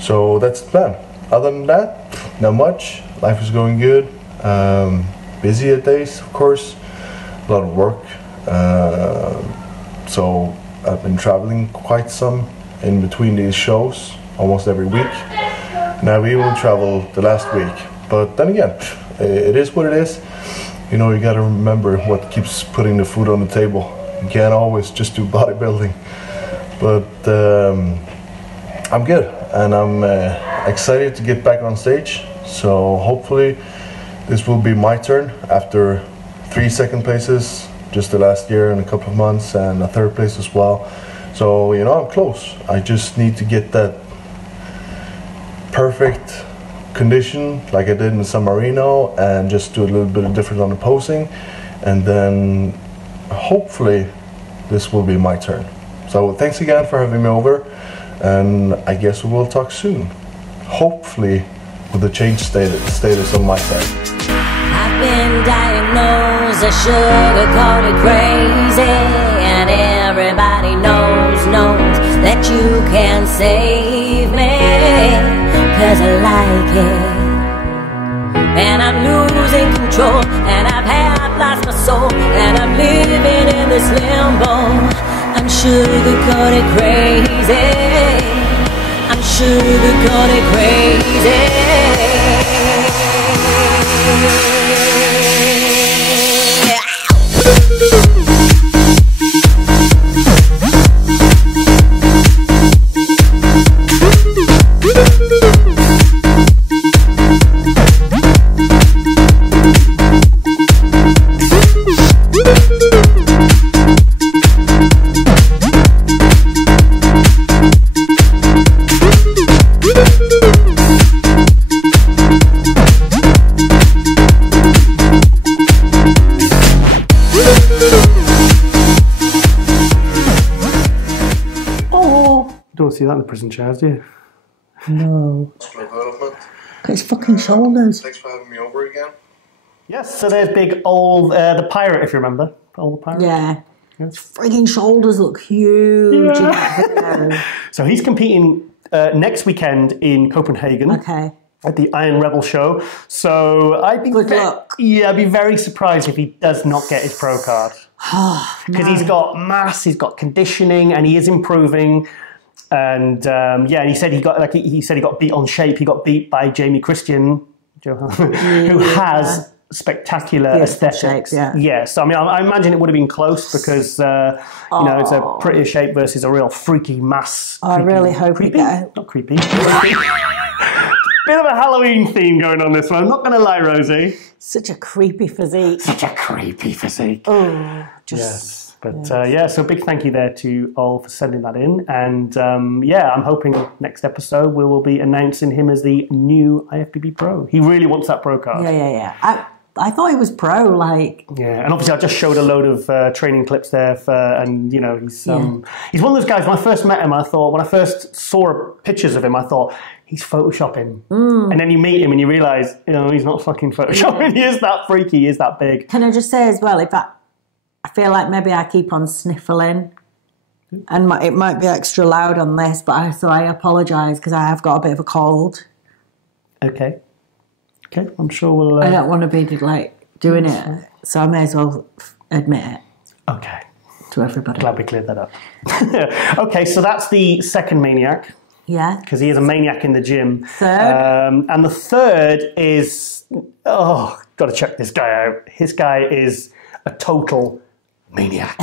So that's the plan. Other than that, not much. Life is going good. Busy at days, of course. A lot of work. So I've been traveling quite some in between these shows, almost every week. Now we will travel the last week. But then again, it is what it is. You gotta remember what keeps putting the food on the table. You can't always just do bodybuilding. But I'm good, and I'm excited to get back on stage. So hopefully this will be my turn after 3 second places just the last year and a couple of months, and a 3rd place as well. So I'm close. I just need to get that perfect condition like I did in San Marino, and just do a little bit of different on the posing, and then hopefully this will be my turn. So thanks again for having me over, and I guess we will talk soon, hopefully with a change status on my side. I've been diagnosed as sugar-coated crazy, and everybody knows that you can save me, 'cause I like it. And I'm losing control, and I've half lost my soul, and I'm living in this limbo. I'm sugar-coated crazy. I'm sugar-coated crazy. see that in the prison chairs, do you? No. Development. His fucking shoulders. Thanks for having me over again. Yes, so there's big old, the pirate, if you remember. Old pirate. Yeah. His frigging shoulders look huge in that video. So he's competing next weekend in Copenhagen. Okay. At the Iron Rebel show. So I'd be I'd be very surprised if he does not get his pro card. Because he's got mass, he's got conditioning, and he is improving. And and he said he got he got beat on shape. He got beat by Jamie Christian, who has spectacular aesthetics. So I mean, I imagine it would have been close because you know, it's a prettier shape versus a real freaky mass. I really hope creepy. Not creepy. Bit of a Halloween theme going on this one. I'm not going to lie, Rosie. Such a creepy physique. Such a creepy physique. Oh, yes. But so big thank you there to Ol for sending that in. And I'm hoping next episode we will be announcing him as the new IFBB Pro. He really wants that pro card. Yeah. I thought he was pro, like... Yeah, and obviously I just showed a load of training clips there, and, you know, he's one of those guys, when I first met him, when I first saw pictures of him, I thought, he's photoshopping. And then you meet him and you realise, you know, he's not fucking photoshopping. He is that freaky, he is that big. Can I just say as well, if I feel like maybe I keep on sniffling, and it might be extra loud on this, but I apologise because I have got a bit of a cold. Okay, I'm sure we'll... I don't want to be, like, doing it, so I may as well admit it. Okay. To everybody. Glad we cleared that up. Okay, so that's the second maniac. Yeah. Because he is a maniac in the gym. Third. And the third is... Oh, got to check this guy out. This guy is a total maniac.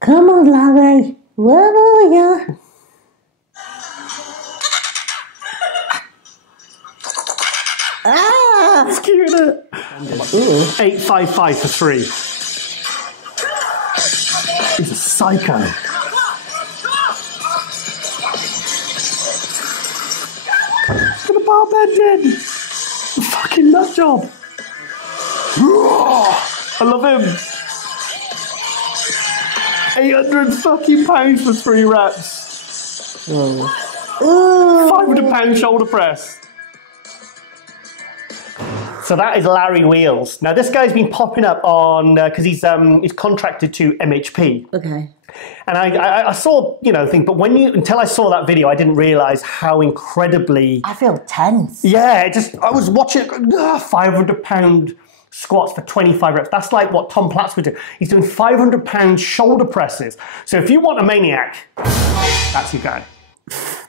Come on, Larry. Where are you? It's cute, isn't it? 855 for 3. He's a psycho. Got a bar bend in. Fucking nut job. I love him. 800 fucking pounds for 3 reps. 500 pound shoulder press. So that is Larry Wheels. Now this guy's been popping up on because he's contracted to MHP. Okay. And I saw, you know, but until I saw that video, I didn't realise how incredibly... I feel tense. Yeah, I was watching it, 500 pound squats for 25 reps. That's like what Tom Platz would do. He's doing 500 pound shoulder presses. So if you want a maniac, that's your guy.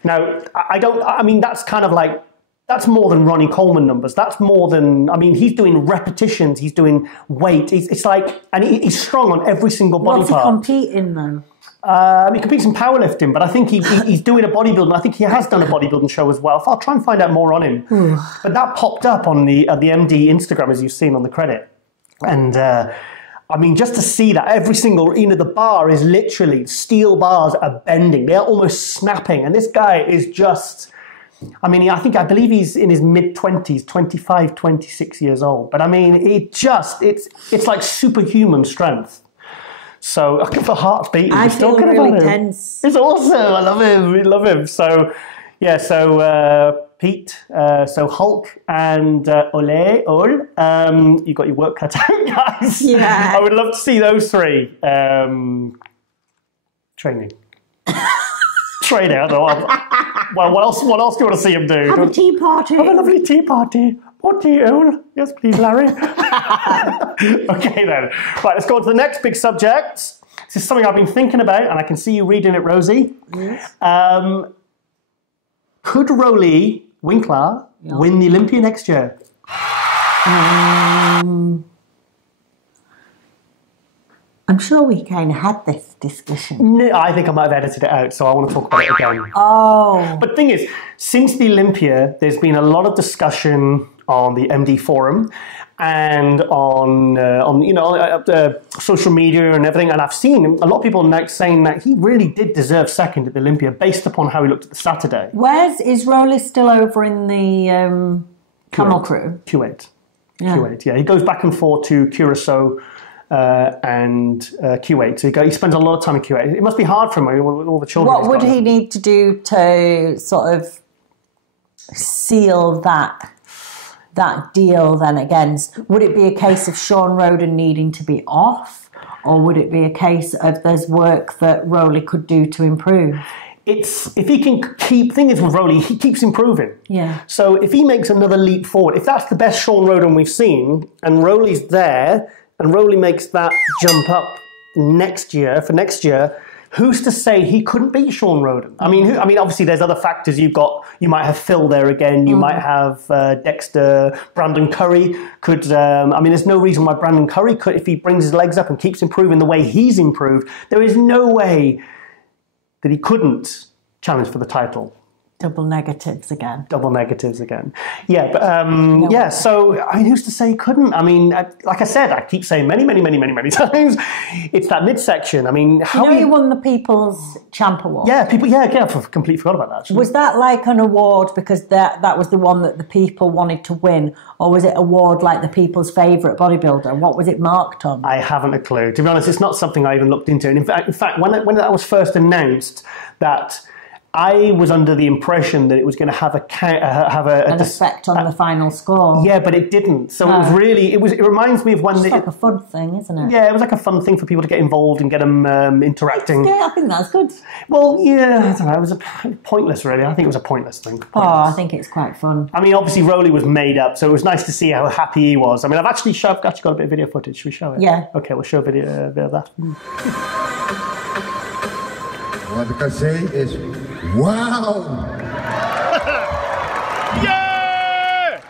Now, I mean, that's kind of like, that's more than Ronnie Coleman numbers. That's more than, I mean, he's doing repetitions, he's doing weight. It's like, and he's strong on every single body part. What's he competing though? He competes in powerlifting, but I think he's doing a bodybuilding. I think he has done a bodybuilding show as well. I'll try and find out more on him. But that popped up on the MD Instagram, as you've seen on the credit. And I mean, just to see that every single, you know, the bar is literally, steel bars are bending. They're almost snapping. And this guy is just... I mean, I believe he's in his mid-20s, 25, 26 years old. But I mean, it's like superhuman strength. So I the heart's beating. I feel really tense. It's awesome. I love him. We love him. So, yeah, so Pete, so Hulk and Ol, you got your work cut out, guys. Yeah. I would love to see those three training. straight out. Well, what else do you want to see him do? Have a tea party. Have a lovely tea party. What do you own? Yes, please, Larry. Okay, then. Right, let's go on to the next big subject. This is something I've been thinking about, and I can see you reading it, Rosie. Yes. Could Rosie Winkler win the Olympia next year? I'm sure we kind of had this discussion. No, I think I might have edited it out, so I want to talk about it again. Oh. But the thing is, since the Olympia, there's been a lot of discussion on the MD forum and on social media and everything, and I've seen a lot of people now saying that he really did deserve second at the Olympia based upon how he looked at the Saturday. Is Rolie still over in the Camel Crew? Kuwait. Yeah. Kuwait, yeah. He goes back and forth to Curacao and Kuwait. So he spends a lot of time in Kuwait. It must be hard for him with all the children. What would he need to do to sort of seal that deal then against? Would it be a case of Sean Roden needing to be off, or would it be a case of there's work that Rolie could do to improve? If he can thing is with Rolie, he keeps improving. Yeah. So if he makes another leap forward, if that's the best Sean Roden we've seen, and Rolie's there, and Rolie makes that jump up next year, who's to say he couldn't beat Sean Roden? I mean, obviously there's other factors. You might have Phil there again. You might have Dexter, Brandon Curry could. There's no reason why Brandon Curry could, if he brings his legs up and keeps improving the way he's improved. There is no way that he couldn't challenge for the title. Double negatives again. Yeah, but so, who's to say he couldn't? Like I said, I keep saying many times, it's that midsection. He won the People's Champ Award? Yeah, I completely forgot about that, actually. Was that like an award because that was the one that the people wanted to win, or was it award like the people's favourite bodybuilder? What was it marked on? I haven't a clue. To be honest, it's not something I even looked into. And in fact, when that was first announced, that I was under the impression that it was going to have an effect on the final score. Yeah, but it didn't. So it reminds me of when it's like a fun thing, isn't it? Yeah, it was like a fun thing for people to get involved and get them interacting. Yeah, I think that's good. Well, yeah, I don't know. It was pointless, really. I think it was a pointless thing. I think it's quite fun. Obviously, Rolie was made up, so it was nice to see how happy he was. I've actually got a bit of video footage. Should we show it? Yeah. Okay, we'll show a bit of that. What I can say is, wow! Yeah!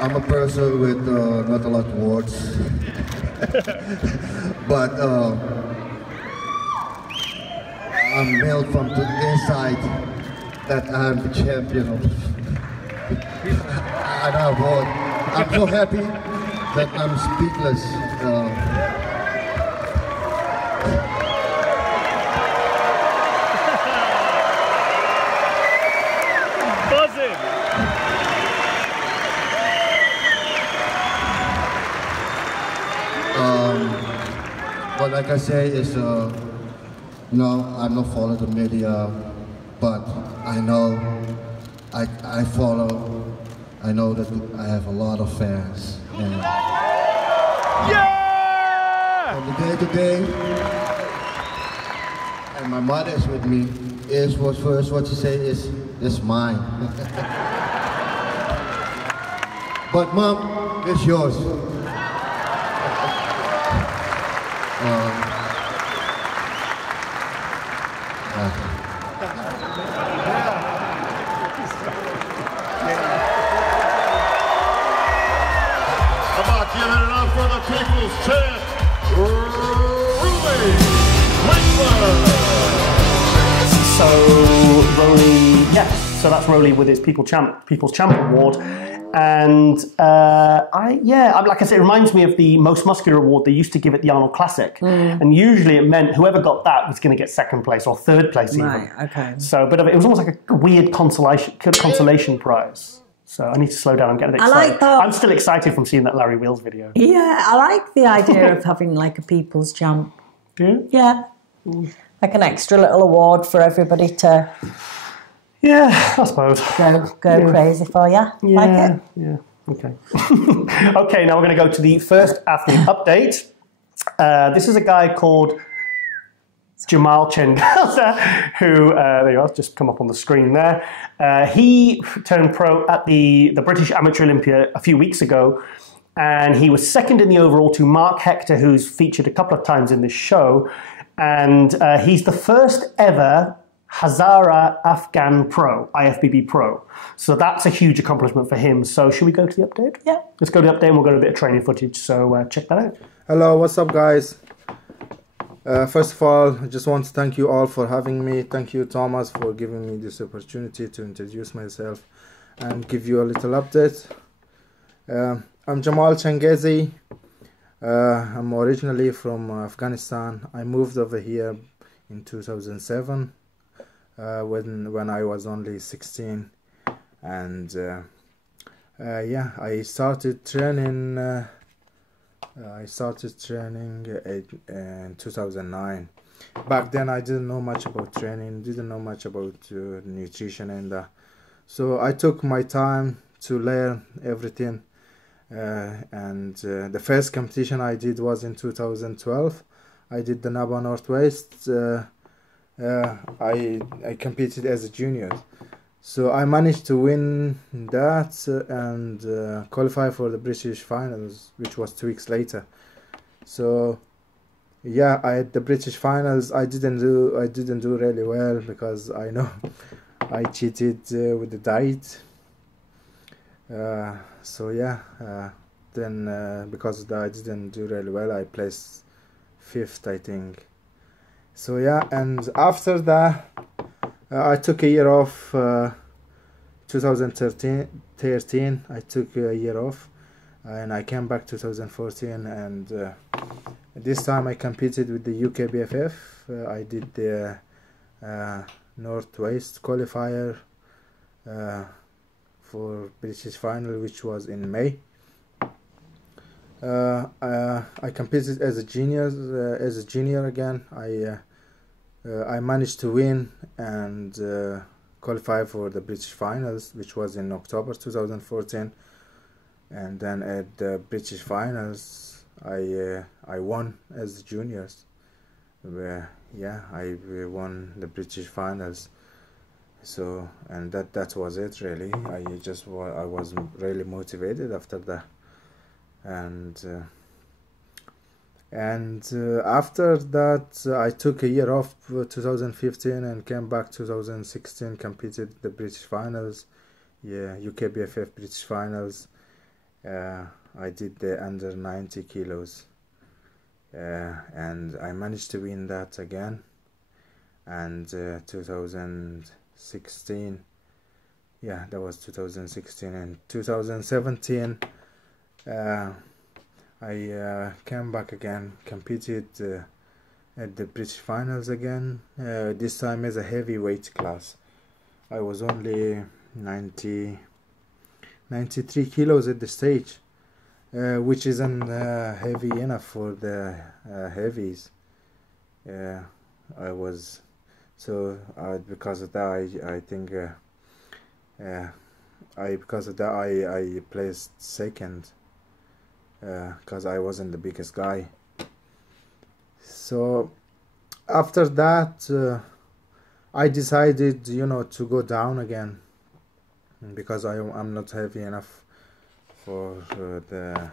I'm a person with not a lot of words, but I'm nailed from the inside that I'm the champion of an award. I'm so happy that I'm speechless. What I can say is, I'm not following the media, but I know, I follow, I know that I have a lot of fans. And yeah! From the day to day, and my mother is with me, what she say is mine. But Mom, it's yours. People's champ, Rosie Winkler. So that's Rolie with his People's Champ Award, and like I said, it reminds me of the Most Muscular Award they used to give at the Arnold Classic, and usually it meant whoever got that was going to get second place or third place even. Right. Okay. So, but it was almost like a weird consolation prize. So I need to slow down. I'm getting a bit excited. I'm still excited from seeing that Larry Wheels video. Yeah, I like the idea of having like a People's Champ. Yeah. Like an extra little award for everybody to... Yeah, I suppose. Go crazy for you. Like it? Yeah, okay. Okay, now we're going to go to the first athlete update. This is a guy called Jamal Chengaza, who, there you are, just come up on the screen there. He turned pro at the British Amateur Olympia a few weeks ago, and he was second in the overall to Mark Hector, who's featured a couple of times in this show, and he's the first ever Hazara Afghan Pro, IFBB Pro. So that's a huge accomplishment for him. So should we go to the update? Yeah. Let's go to the update and we'll go to a bit of training footage. So check that out. Hello, what's up guys? First of all, I just want to thank you all for having me. Thank you, Thomas, for giving me this opportunity to introduce myself and give you a little update. I'm Jamal Chengazi. I'm originally from Afghanistan. I moved over here in 2007 when I was only 16, and yeah, I started training. In 2009. Back then I didn't know much about training, didn't know much about nutrition, and so I took my time to learn everything, and the first competition I did was in 2012. I did the NABA Northwest. I competed as a junior. So I managed to win that and qualify for the British finals, which was 2 weeks later. So yeah, I had the British finals. I didn't do really well because I know I cheated with the diet. So yeah, then because of that I didn't do really well. I placed 5th, I think. So yeah, and after that I took a year off. 2013 I took a year off, and I came back 2014, and this time I competed with the UKBFF. I did the Northwest qualifier for British final, which was in May. I competed as a junior again. I managed to win and qualify for the British finals, which was in October 2014, and then at the British finals I won as juniors. Yeah, I won the British finals. So, and that was it really. I was really motivated after that, and after that I took a year off 2015 and came back 2016, competed the British finals, UKBFF British finals. I did the under 90 kilos, and I managed to win that again. And 2016, yeah, that was 2016. And 2017 I came back again, competed at the British finals again, this time as a heavyweight class. I was only 93 kilos at the stage, which isn't heavy enough for the heavies. I was, so because of that I think because of that I placed second, because I wasn't the biggest guy. So after that I decided, to go down again, because I'm not heavy enough for the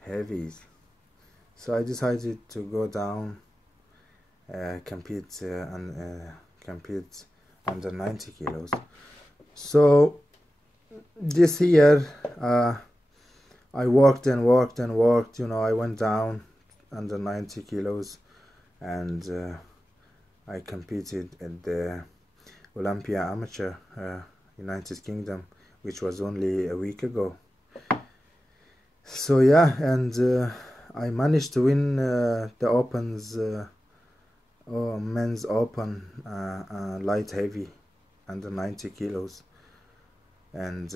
heavies. So I decided to go down, compete under 90 kilos. So this year I worked and worked and worked. I went down under 90 kilos, and I competed at the Olympia Amateur, United Kingdom, which was only a week ago. So yeah, and I managed to win the Opens, men's Open, light heavy under 90 kilos, and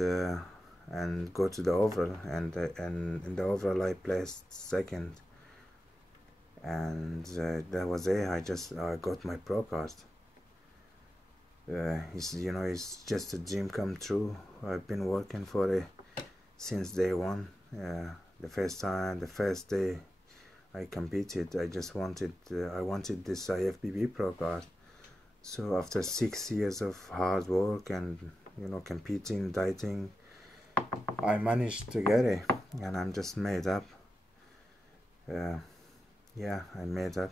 go to the overall, and in the overall I placed second, and that was it. I got my pro card. It's just a dream come true. I've been working for it since day one. The first day I competed. I just wanted I wanted this IFBB Pro card. So after 6 years of hard work and competing, dieting, I managed to get it, and I'm just made up. Yeah, I made up.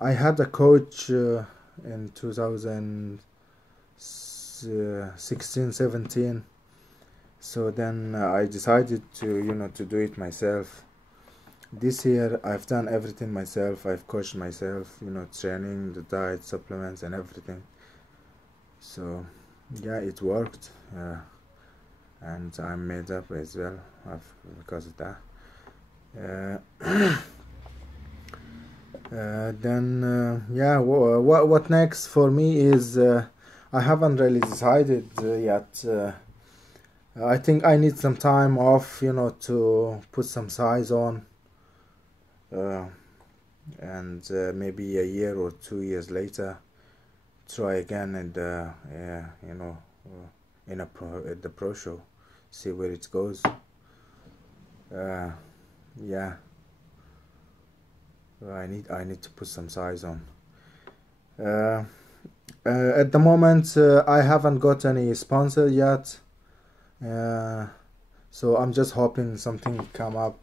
I had a coach in 2016-17. So then I decided to to do it myself. This year I've done everything myself. I've coached myself, training, the diet, supplements, and everything. So yeah, it worked, and I'm made up as well because of that. Yeah, what next for me is I haven't really decided yet. I think I need some time off, to put some size on, and maybe a year or 2 years later, try again and at the pro show, see where it goes. Yeah, I need to put some size on. At the moment, I haven't got any sponsor yet. So I'm just hoping something come up,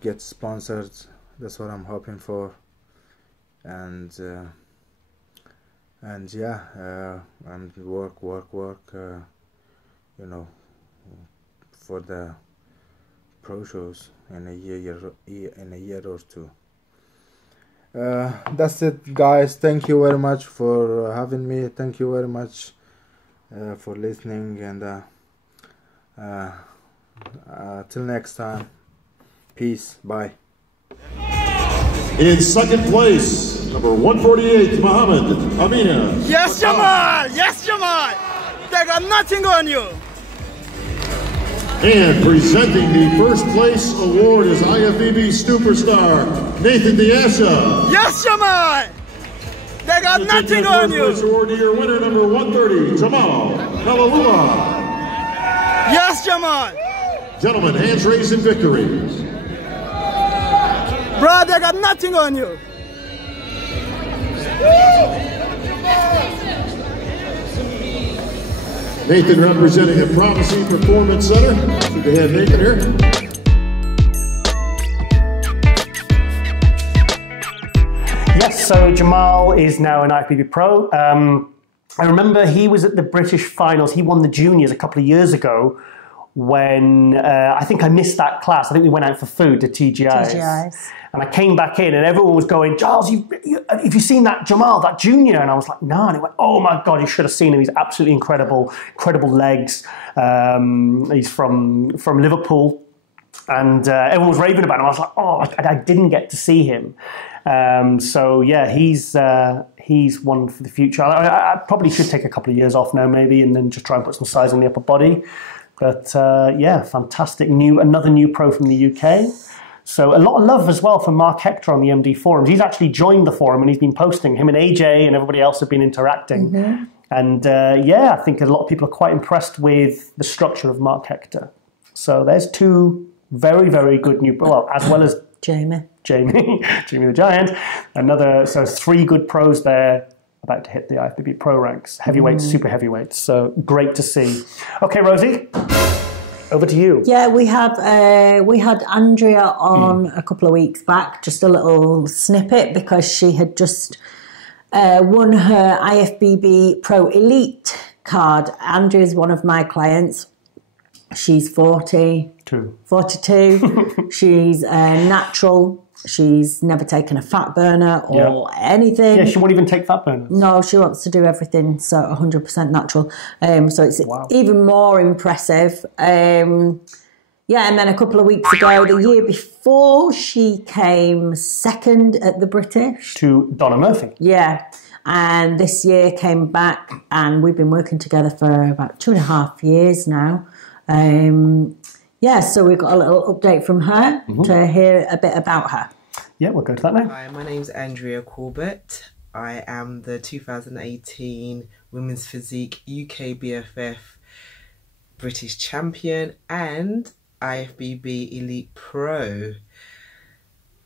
get sponsored. That's what I'm hoping for. And yeah, and work, for the pro shows in a year or two. That's it, guys. Thank you very much for having me. Thank you very much for listening, and till next time, peace, bye. In second place, number 148, Mohammed Amina. Yes, Jamal! Yes, Jamal! They got nothing on you! And presenting the first place award is IFBB Superstar, Nathan Diasha. Yes, Jamal! They got nothing on you! First place award to your winner, number 130, Jamal Kalalua. Yes, Jamal! Gentlemen, hands raised in victory. Bro, they got nothing on you! Nathan representing the Promising Performance Center. So go ahead, Nathan here. Yes, so Jamal is now an IFBB Pro. I remember he was at the British finals. He won the juniors a couple of years ago when I think I missed that class. I think we went out for food to TGI's. And I came back in and everyone was going, Giles, have you seen that Jamal, that junior? And I was like, no. And he went, oh my God, you should have seen him. He's absolutely incredible legs. He's from Liverpool. And everyone was raving about him. I was like, oh, I didn't get to see him. So yeah, he's one for the future. I probably should take a couple of years off now maybe and then just try and put some size on the upper body. But yeah, fantastic. Another new pro from the UK. So a lot of love as well for Mark Hector on the MD forums. He's actually joined the forum and he's been posting. Him and AJ and everybody else have been interacting. Mm-hmm. And yeah, I think a lot of people are quite impressed with the structure of Mark Hector. So there's two very, very good new, well, as well as Jamie the Giant. So 3 good pros there about to hit the IFBB Pro ranks. Heavyweights, super heavyweights. So great to see. Okay, Rosie. Over to you. Yeah, we had Andrea on a couple of weeks back, just a little snippet because she had just won her IFBB Pro Elite card. Andrea is one of my clients. She's 42. She's natural. She's never taken a fat burner or anything. Yeah, she won't even take fat burners. No, she wants to do everything so 100% natural. So it's even more impressive. Yeah, and then a couple of weeks ago, the year before, she came second at the British. To Donna Murphy. Yeah. And this year came back and we've been working together for about 2.5 years now. Yeah, so we've got a little update from her to hear a bit about her. Yeah, we'll go to that now. Hi, my name's Andrea Corbett. I am the 2018 Women's Physique UK BFF British Champion and IFBB Elite Pro.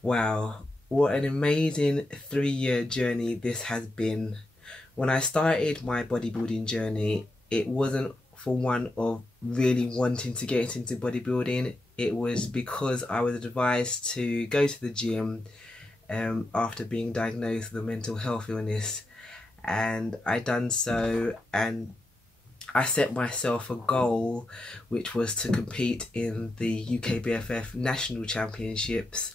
Wow, what an amazing 3-year journey this has been. When I started my bodybuilding journey, it wasn't for one of really wanting to get into bodybuilding. It was because I was advised to go to the gym after being diagnosed with a mental health illness. And I done so, and I set myself a goal, which was to compete in the UK BFF National Championships.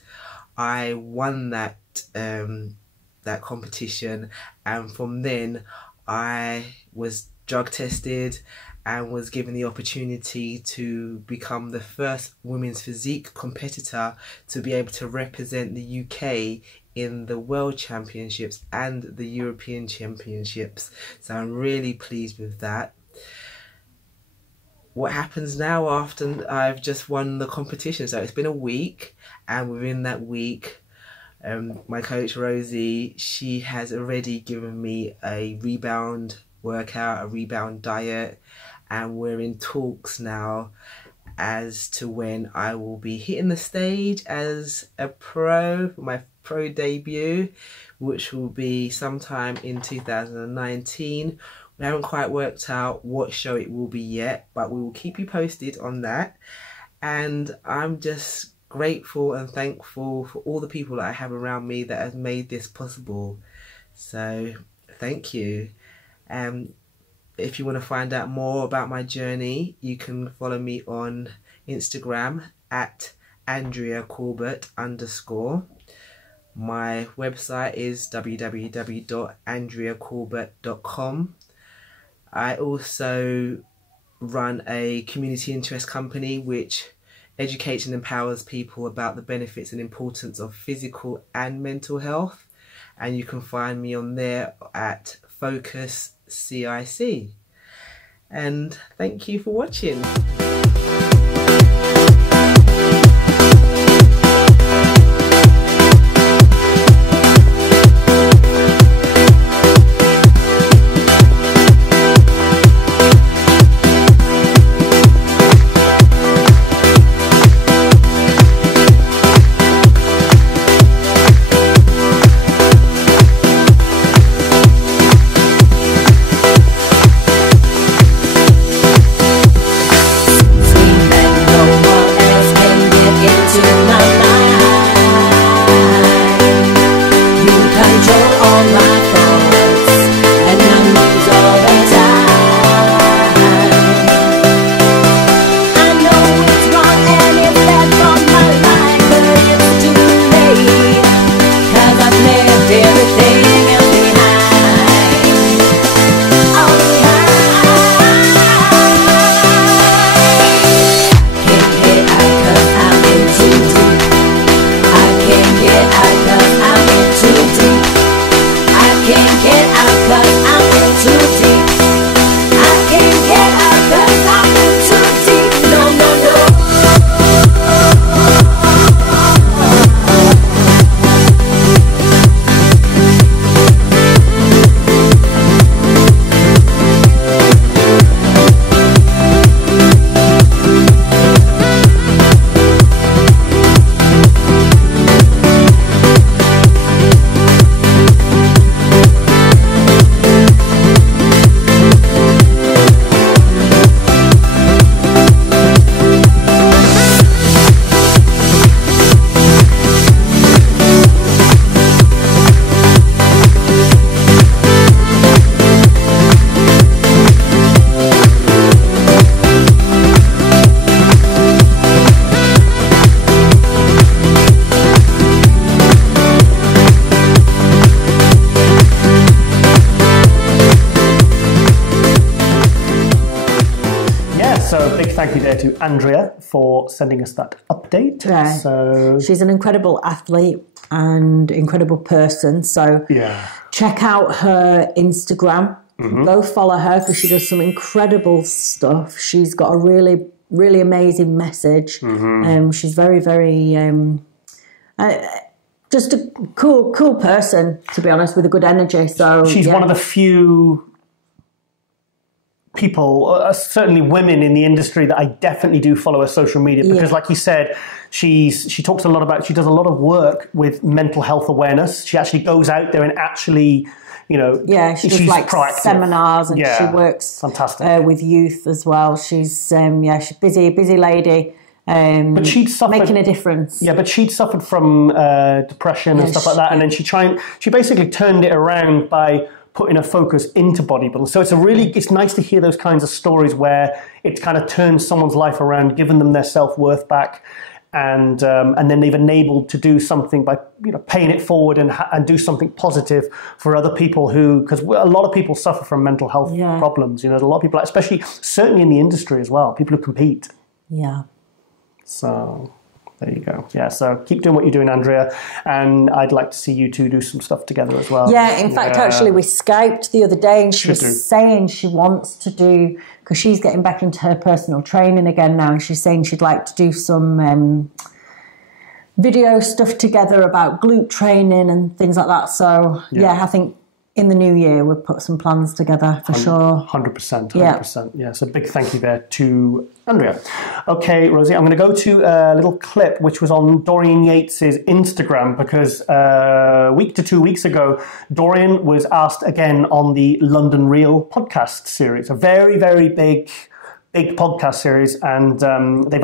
I won that that competition, and from then I was drug tested and was given the opportunity to become the first women's physique competitor to be able to represent the UK in the World Championships and the European Championships. So I'm really pleased with that. What happens now after I've just won the competition? So it's been a week, and within that week, my coach Rosie, she has already given me a rebound workout, a rebound diet, and we're in talks now as to when I will be hitting the stage as a pro for my pro debut, which will be sometime in 2019. We haven't quite worked out what show it will be yet, but we will keep you posted on that. And I'm just grateful and thankful for all the people that I have around me that have made this possible. So thank you. If you want to find out more about my journey, you can follow me on Instagram at @AndreaCorbett_. My website is www.andreacorbett.com. I also run a community interest company which educates and empowers people about the benefits and importance of physical and mental health. And you can find me on there at Focus CIC. And thank you for watching. Thank you there to Andrea for sending us that update. Yeah. So she's an incredible athlete and incredible person. So yeah, check out her Instagram. Go follow her because she does some incredible stuff. She's got a really, really amazing message. She's very, very just a cool person, to be honest, with a good energy. So she's one of the few people, certainly women in the industry, that I definitely do follow her social media because, like you said, she talks a lot about, she does a lot of work with mental health awareness. She actually goes out there and actually, you know, she does like proactive seminars, and she works fantastic with youth as well. She's she's busy lady. But she'd suffered, making a difference. Yeah, but she'd suffered from depression and stuff like that, and then she basically turned it around by putting a focus into bodybuilding. So it's nice to hear those kinds of stories where it's kind of turned someone's life around, given them their self-worth back, and then they've enabled to do something by, you know, paying it forward and do something positive for other people who, because a lot of people suffer from mental health problems. You know, there's a lot of people, especially certainly in the industry as well, people who compete. Yeah. So there you go. Yeah, so keep doing what you're doing, Andrea, and I'd like to see you two do some stuff together as well. Yeah, in fact, actually, we Skyped the other day, and she was saying she wants to do, because she's getting back into her personal training again now, and she's saying she'd like to do some video stuff together about glute training and things like that. So, I think in the new year, we'll put some plans together for sure. 100%. Yeah, so big thank you there to Andrea. Okay, Rosie, I'm going to go to a little clip which was on Dorian Yates's Instagram, because a week to 2 weeks ago, Dorian was asked again on the London Real podcast series, a very, very big podcast series, and they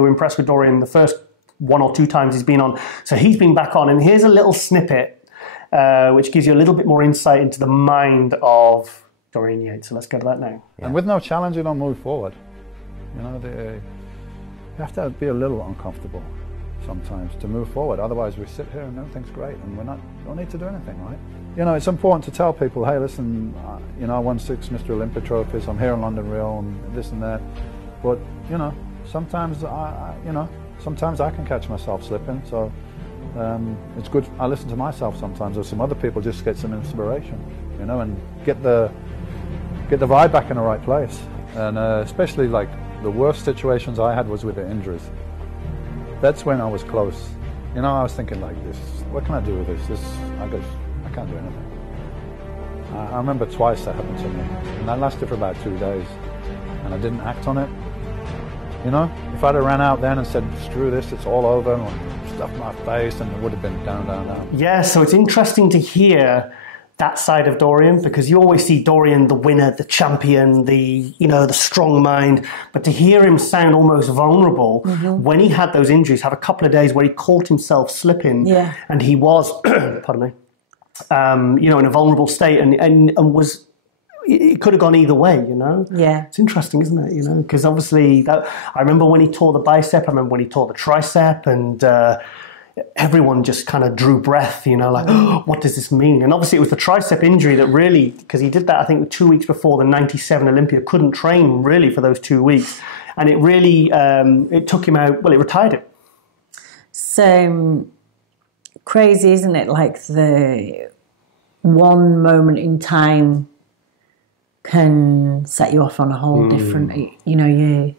were impressed with Dorian the first 1 or 2 times he's been on. So he's been back on, and here's a little snippet which gives you a little bit more insight into the mind of Dorian Yates. So let's go to that now. And with no challenge, you don't move forward. You know, you have to be a little uncomfortable sometimes to move forward. Otherwise, we sit here and everything's great, and we don't need to do anything, right? You know, it's important to tell people, hey, listen, you know, I won 6 Mr. Olympia trophies. I'm here in London Real and this and that. But you know, sometimes I can catch myself slipping. So. It's good. I listen to myself sometimes, or some other people, just to get some inspiration, you know, and get the vibe back in the right place. And especially like the worst situations I had was with the injuries. That's when I was close. You know, I was thinking like this: what can I do with this? I can't do anything. I remember twice that happened to me, and that lasted for about 2 days, and I didn't act on it. You know, if I'd have ran out then and said, "Screw this, it's all over," and stuff my face, and it would have been down. Yeah, so it's interesting to hear that side of Dorian, because you always see Dorian the winner, the champion, the strong mind, but to hear him sound almost vulnerable when he had those injuries, have a couple of days where he caught himself slipping, and he was, pardon me, in a vulnerable state, and was. It could have gone either way, you know? Yeah. It's interesting, isn't it? You know, because obviously, I remember when he tore the bicep, I remember when he tore the tricep, and everyone just kind of drew breath, you know, like, oh, what does this mean? And obviously it was the tricep injury that really, because he did that, I think, 2 weeks before the 97 Olympia, couldn't train really for those 2 weeks. And it really, it took him out, well, it retired him. So crazy, isn't it? Like the one moment in time can set you off on a whole different, you know, you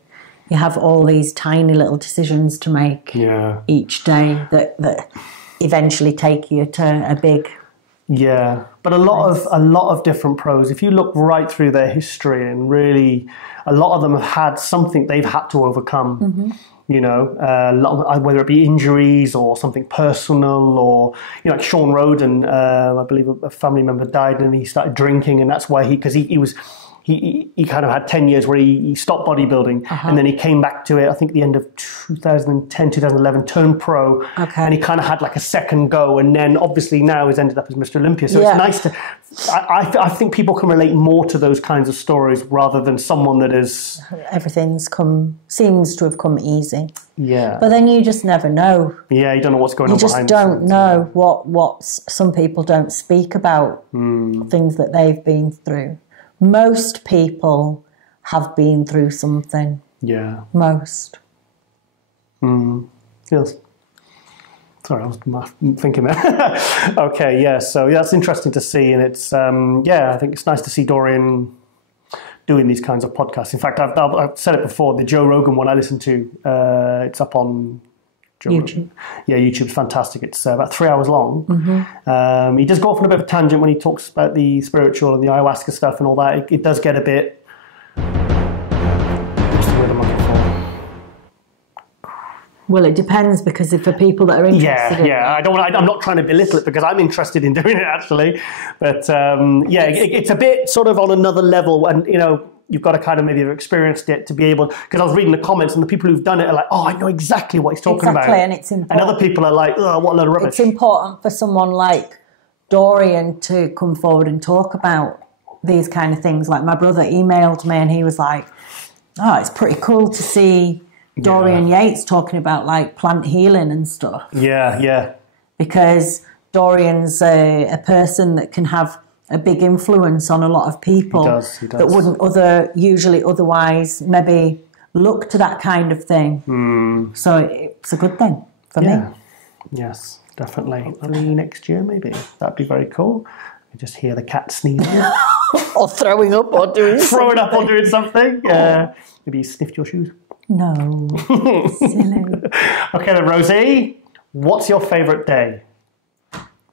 have all these tiny little decisions to make each day that eventually take you to a big but a lot of different pros, if you look right through their history, and really a lot of them have had something they've had to overcome. You know, whether it be injuries or something personal, or, you know, like Sean Roden, I believe a family member died and he started drinking, and that's why he kind of had 10 years where he stopped bodybuilding, and then he came back to it, I think at the end of 2010, 2011, turned pro, and he kind of had like a second go, and then obviously now has ended up as Mr. Olympia. So it's nice to, I think people can relate more to those kinds of stories rather than someone that is... Everything's seems to have come easy. Yeah. But then you just never know. Yeah, you don't know what's going on behind the scenes. You just don't know what some people don't speak about, things that they've been through. Most people have been through something. Yeah. Most. Yes. Sorry, I was thinking that. Okay, yeah, so that's interesting to see, and it's, I think it's nice to see Dorian doing these kinds of podcasts. In fact, I've said it before, the Joe Rogan one I listened to, it's up on YouTube. Yeah, YouTube's fantastic. It's about 3 hours long. He does go off on a bit of a tangent when he talks about the spiritual and the ayahuasca stuff and all that. It does get a bit Well, it depends, because if for people that are interested in it. I don't want. I'm not trying to belittle it, because I'm interested in doing it actually. But it's a bit sort of on another level, and you know, you've got to kind of maybe have experienced it to be able. Because I was reading the comments, and the people who've done it are like, "Oh, I know exactly what he's talking about." And it's important. And other people are like, "Oh, what a load of rubbish." It's important for someone like Dorian to come forward and talk about these kind of things. Like my brother emailed me, and he was like, "Oh, it's pretty cool to see Dorian Yates talking about like plant healing and stuff." Yeah. Because Dorian's a person that can have a big influence on a lot of people. He does. That wouldn't usually otherwise maybe look to that kind of thing. So it's a good thing for me. Yes, definitely. Early next year, maybe. That'd be very cool. You just hear the cat sneezing. Or throwing up or doing Throwing up or doing something. Maybe you sniffed your shoes. No. Silly. Okay then, Rosie, what's your favourite day?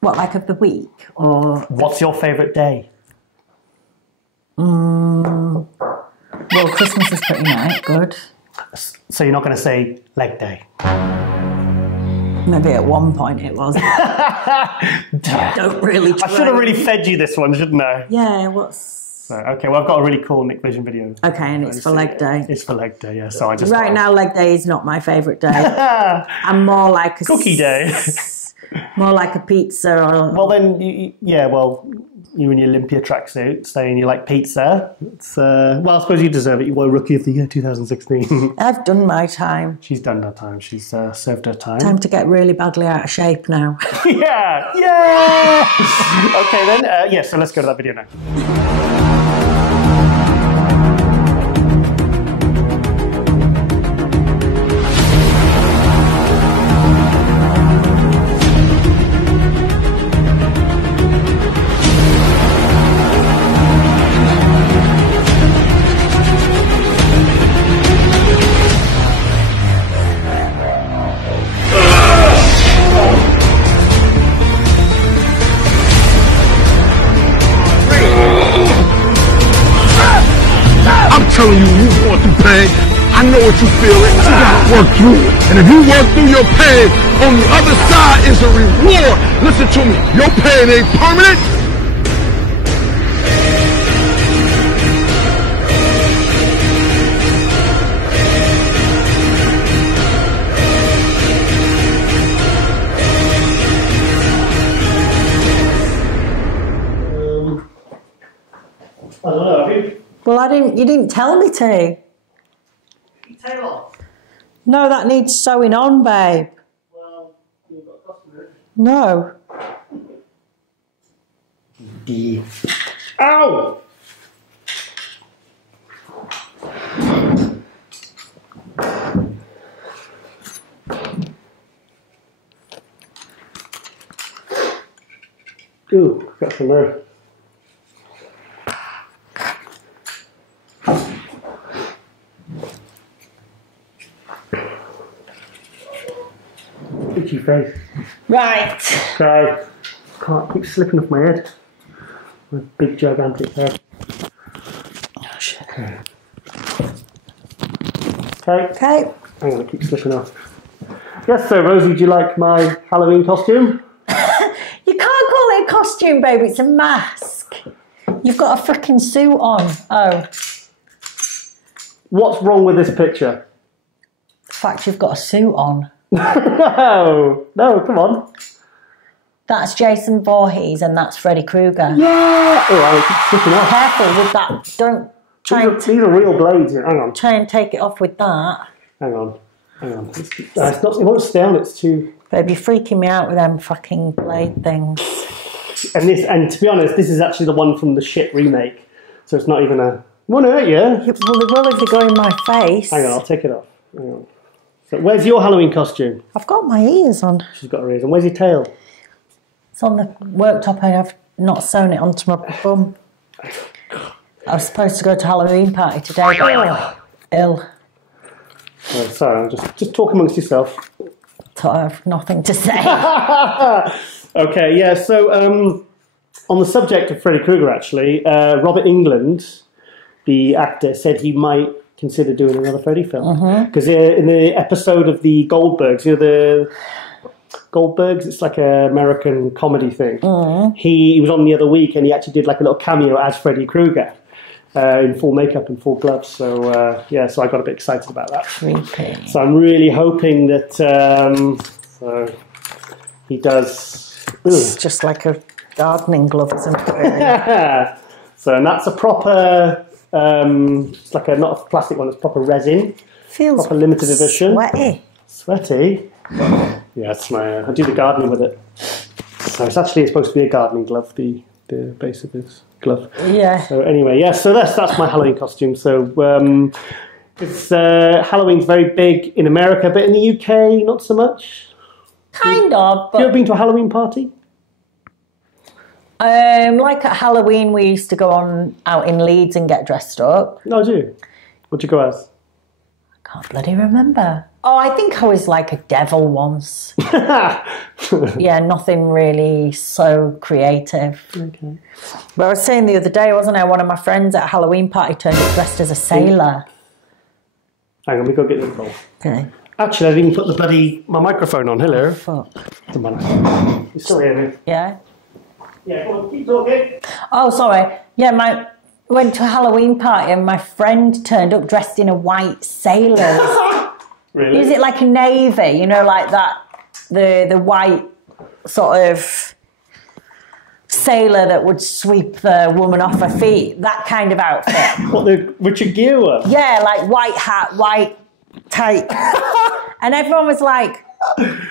What, like of the week? Or what's your favourite day? Well, Christmas is pretty nice, good. So you're not going to say leg day? Maybe at one point it was. Don't really try. I should have really fed you this one, shouldn't I? Yeah, what's... So, okay, well, I've got a really cool Nick Vision video. Okay, and it's for leg day. It's for leg day, yeah. So I just right now, leg day is not my favourite day. I'm more like a... Cookie day. More like a pizza or... Well, then, you in your Olympia tracksuit saying you like pizza. It's, well, I suppose you deserve it. You were Rookie of the Year 2016. I've done my time. She's done her time. She's served her time. Time to get really badly out of shape now. Yeah! Okay, then. So let's go to that video now. Telling you going through pain. I know what you feel. You gotta work through it. And if you work through your pain, on the other side is a reward. Listen to me. Your pain ain't permanent. I don't know, have you? Well, you didn't tell me to. Tail off. No, that needs sewing on, babe. Well, you've got a customer. No. Ow! Ooh, got some there. Itchy face. Right. Cry. Can't keep slipping off my head. My big gigantic head. Oh shit. Okay. Hang on, I keep slipping off. Yes, so Rosie, do you like my Halloween costume? You can't call it a costume, baby. It's a mask. You've got a freaking suit on. Oh. What's wrong with this picture? The fact you've got a suit on. No, come on. That's Jason Voorhees and that's Freddy Krueger. Yeah. Oh, I keep slipping off. Careful with that. Don't try These are real blades. Hang on. Try and take it off with that. Hang on. It's not, it won't stay on. It's too. Baby, you're freaking me out with them fucking blade things. And to be honest, this is actually the one from the shit remake. So it's not even a. Won't hurt you. Well, they will if they go in my face. Hang on, I'll take it off. Hang on. So where's your Halloween costume? I've got my ears on. She's got her ears on. Where's your tail? It's on the worktop. I have not sewn it onto my bum. I was supposed to go to a Halloween party today, but ill. Oh, sorry, I'm just talk amongst yourself. So I have nothing to say. Okay, yeah, so on the subject of Freddy Krueger, actually, Robert Englund, the actor, said he might consider doing another Freddy film. Because in the episode of the Goldbergs, the Goldbergs, it's like an American comedy thing. He was on the other week and he actually did like a little cameo as Freddy Krueger in full makeup and full gloves. So so I got a bit excited about that. Creepy. So I'm really hoping that he does. It's just like a gardening glove, isn't it? So, and that's a proper, it's like not a plastic one, it's proper resin. Feels proper limited edition. Sweaty. Yeah, it's I do the gardening with it. So it's actually supposed to be a gardening glove, the base of his glove. Yeah. So anyway, so that's my Halloween costume. So it's Halloween's very big in America, but in the UK, not so much. Kind of. But... Have you ever been to a Halloween party? Like at Halloween, we used to go out in Leeds and get dressed up. No, do you? What'd you go as? I can't bloody remember. Oh, I think I was like a devil once. Yeah, nothing really so creative. Okay. But I was saying the other day, wasn't I? One of my friends at a Halloween party turned up dressed as a sailor. Hang on, we go get the call. Okay. Actually, I didn't even put my microphone on. Hello. Oh, fuck. Doesn't matter. You still hear me? Yeah. Yeah, go on, keep talking. Oh, sorry. Yeah, went to a Halloween party and my friend turned up dressed in a white sailor. Really? Is it like a navy? You know, like that, the white sort of sailor that would sweep the woman off her feet. That kind of outfit. What, the Richard Gere one? Yeah, like white hat, white tights. And everyone was like,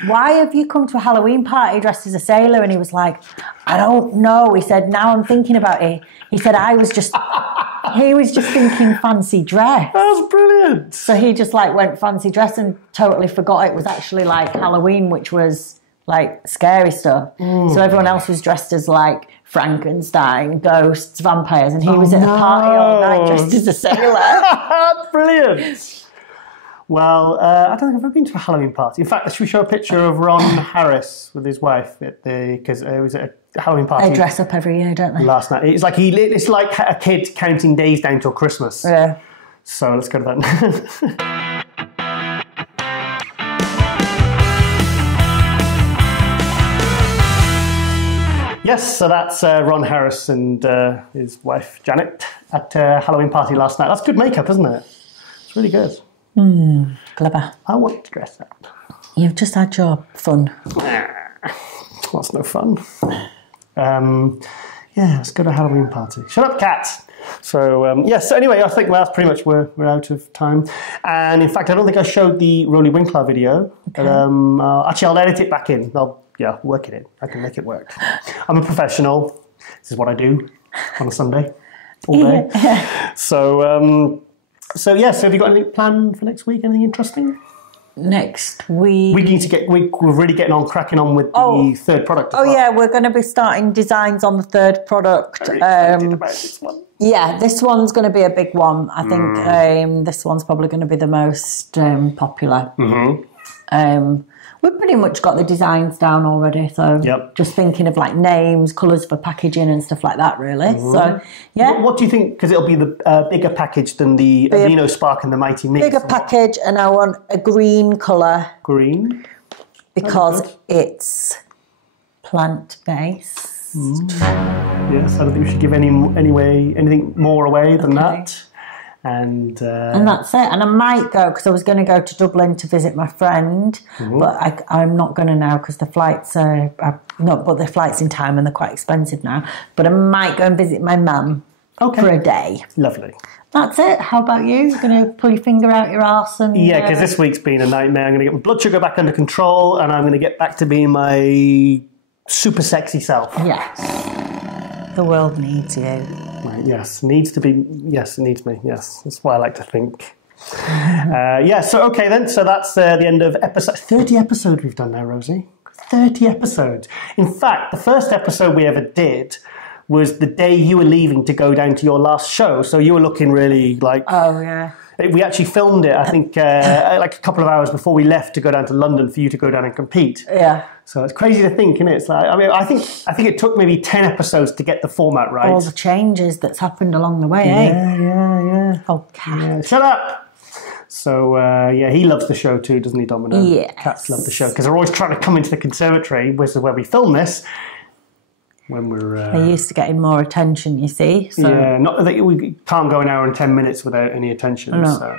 why have you come to a Halloween party dressed as a sailor? And he was like, I don't know. He said, now I'm thinking about it. He said, he was just thinking fancy dress. That was brilliant. So he just like went fancy dress and totally forgot it was actually like Halloween, which was like scary stuff. So everyone else was dressed as like Frankenstein, ghosts, vampires, and he was at a party all night dressed as a sailor. Brilliant. Well, I don't think I've ever been to a Halloween party. In fact, should we show a picture of Ron Harris with his wife because it was at a Halloween party. They dress up every year, don't they? Last night, it's like a kid counting days down till Christmas. Yeah. So let's go to that. Yes, so that's Ron Harris and his wife Janet at a Halloween party last night. That's good makeup, isn't it? It's really good. Clever. I want to dress up. You've just had your fun. That's no fun. Let's go to a Halloween party. Shut up, cat. So, so anyway, I think that's pretty much we're out of time. And in fact, I don't think I showed the Roly Winkler video. Okay. But, actually, I'll edit it back in. I'll work it in. I can make it work. I'm a professional. This is what I do on a Sunday all day. Yeah. So have you got anything planned for next week? Anything interesting? Next week. We're really cracking on with the third product. Yeah, we're going to be starting designs on the third product. Very excited about this one. Yeah, this one's going to be a big one. I think this one's probably going to be the most popular. We've pretty much got the designs down already, so just thinking of like names, colours for packaging and stuff like that, really. So, yeah. What do you think? Because it'll be the bigger package than the Amino Spark and the Mighty Mix. Bigger package, and I want a green colour. Green? Because it's plant-based. Yes, I don't think we should give anything more away than that. And that's it. And I might go, because I was going to go to Dublin to visit my friend, but I'm not going to now because the flights the flights in time and they're quite expensive now. But I might go and visit my mum for a day. Lovely. That's it. How about you? You're going to pull your finger out your arse and... Yeah, because this week's been a nightmare. I'm going to get my blood sugar back under control and I'm going to get back to being my super sexy self. Yes. The world needs you. Right, yes, needs to be. Yes, it needs me. Yes, that's what I like to think. So that's the end of episode 30 episodes we've done now, Rosie. 30 episodes. In fact, the first episode we ever did was the day you were leaving to go down to your last show. So you were looking really like. Oh yeah. We actually filmed it, I think, like a couple of hours before we left to go down to London for you to go down and compete. Yeah. So it's crazy to think, isn't it? It's like, I mean, I think it took maybe 10 episodes to get the format right. All the changes that's happened along the way, Yeah. Oh, Cat. Yeah. Shut up! So, yeah, he loves the show too, doesn't he, Domino? Yes. Cats love the show, because they're always trying to come into the conservatory, which is where we film this, when we're... They're used to getting more attention, you see. So. Yeah, not that we can't go an hour and 10 minutes without any attention. No. So.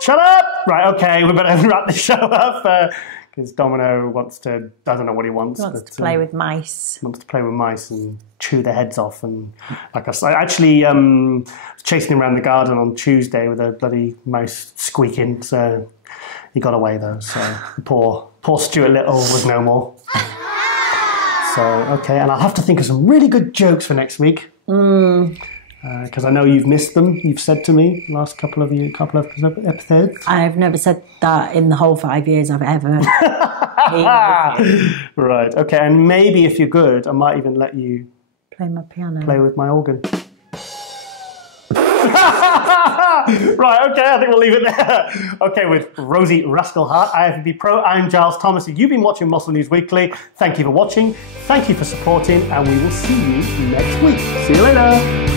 Shut up! Right, okay, we better wrap the show up, because Domino wants to, I don't know what he wants. He wants to play with mice. Wants to play with mice and chew their heads off. And like I actually was chasing him around the garden on Tuesday with a bloody mouse squeaking. So he got away though. So poor Stuart Little was no more. So, okay, and I'll have to think of some really good jokes for next week. Because I know you've missed them. You've said to me last couple of episodes. I've never said that in the whole 5 years I've ever. Right. Okay. And maybe if you're good, I might even let you play my piano. Play with my organ. Right. Okay. I think we'll leave it there. Okay. With Rosie Rascal-Hart, IFBB Pro, I'm Giles Thomas. You've been watching Muscle News Weekly. Thank you for watching. Thank you for supporting, and we will see you next week. See you later.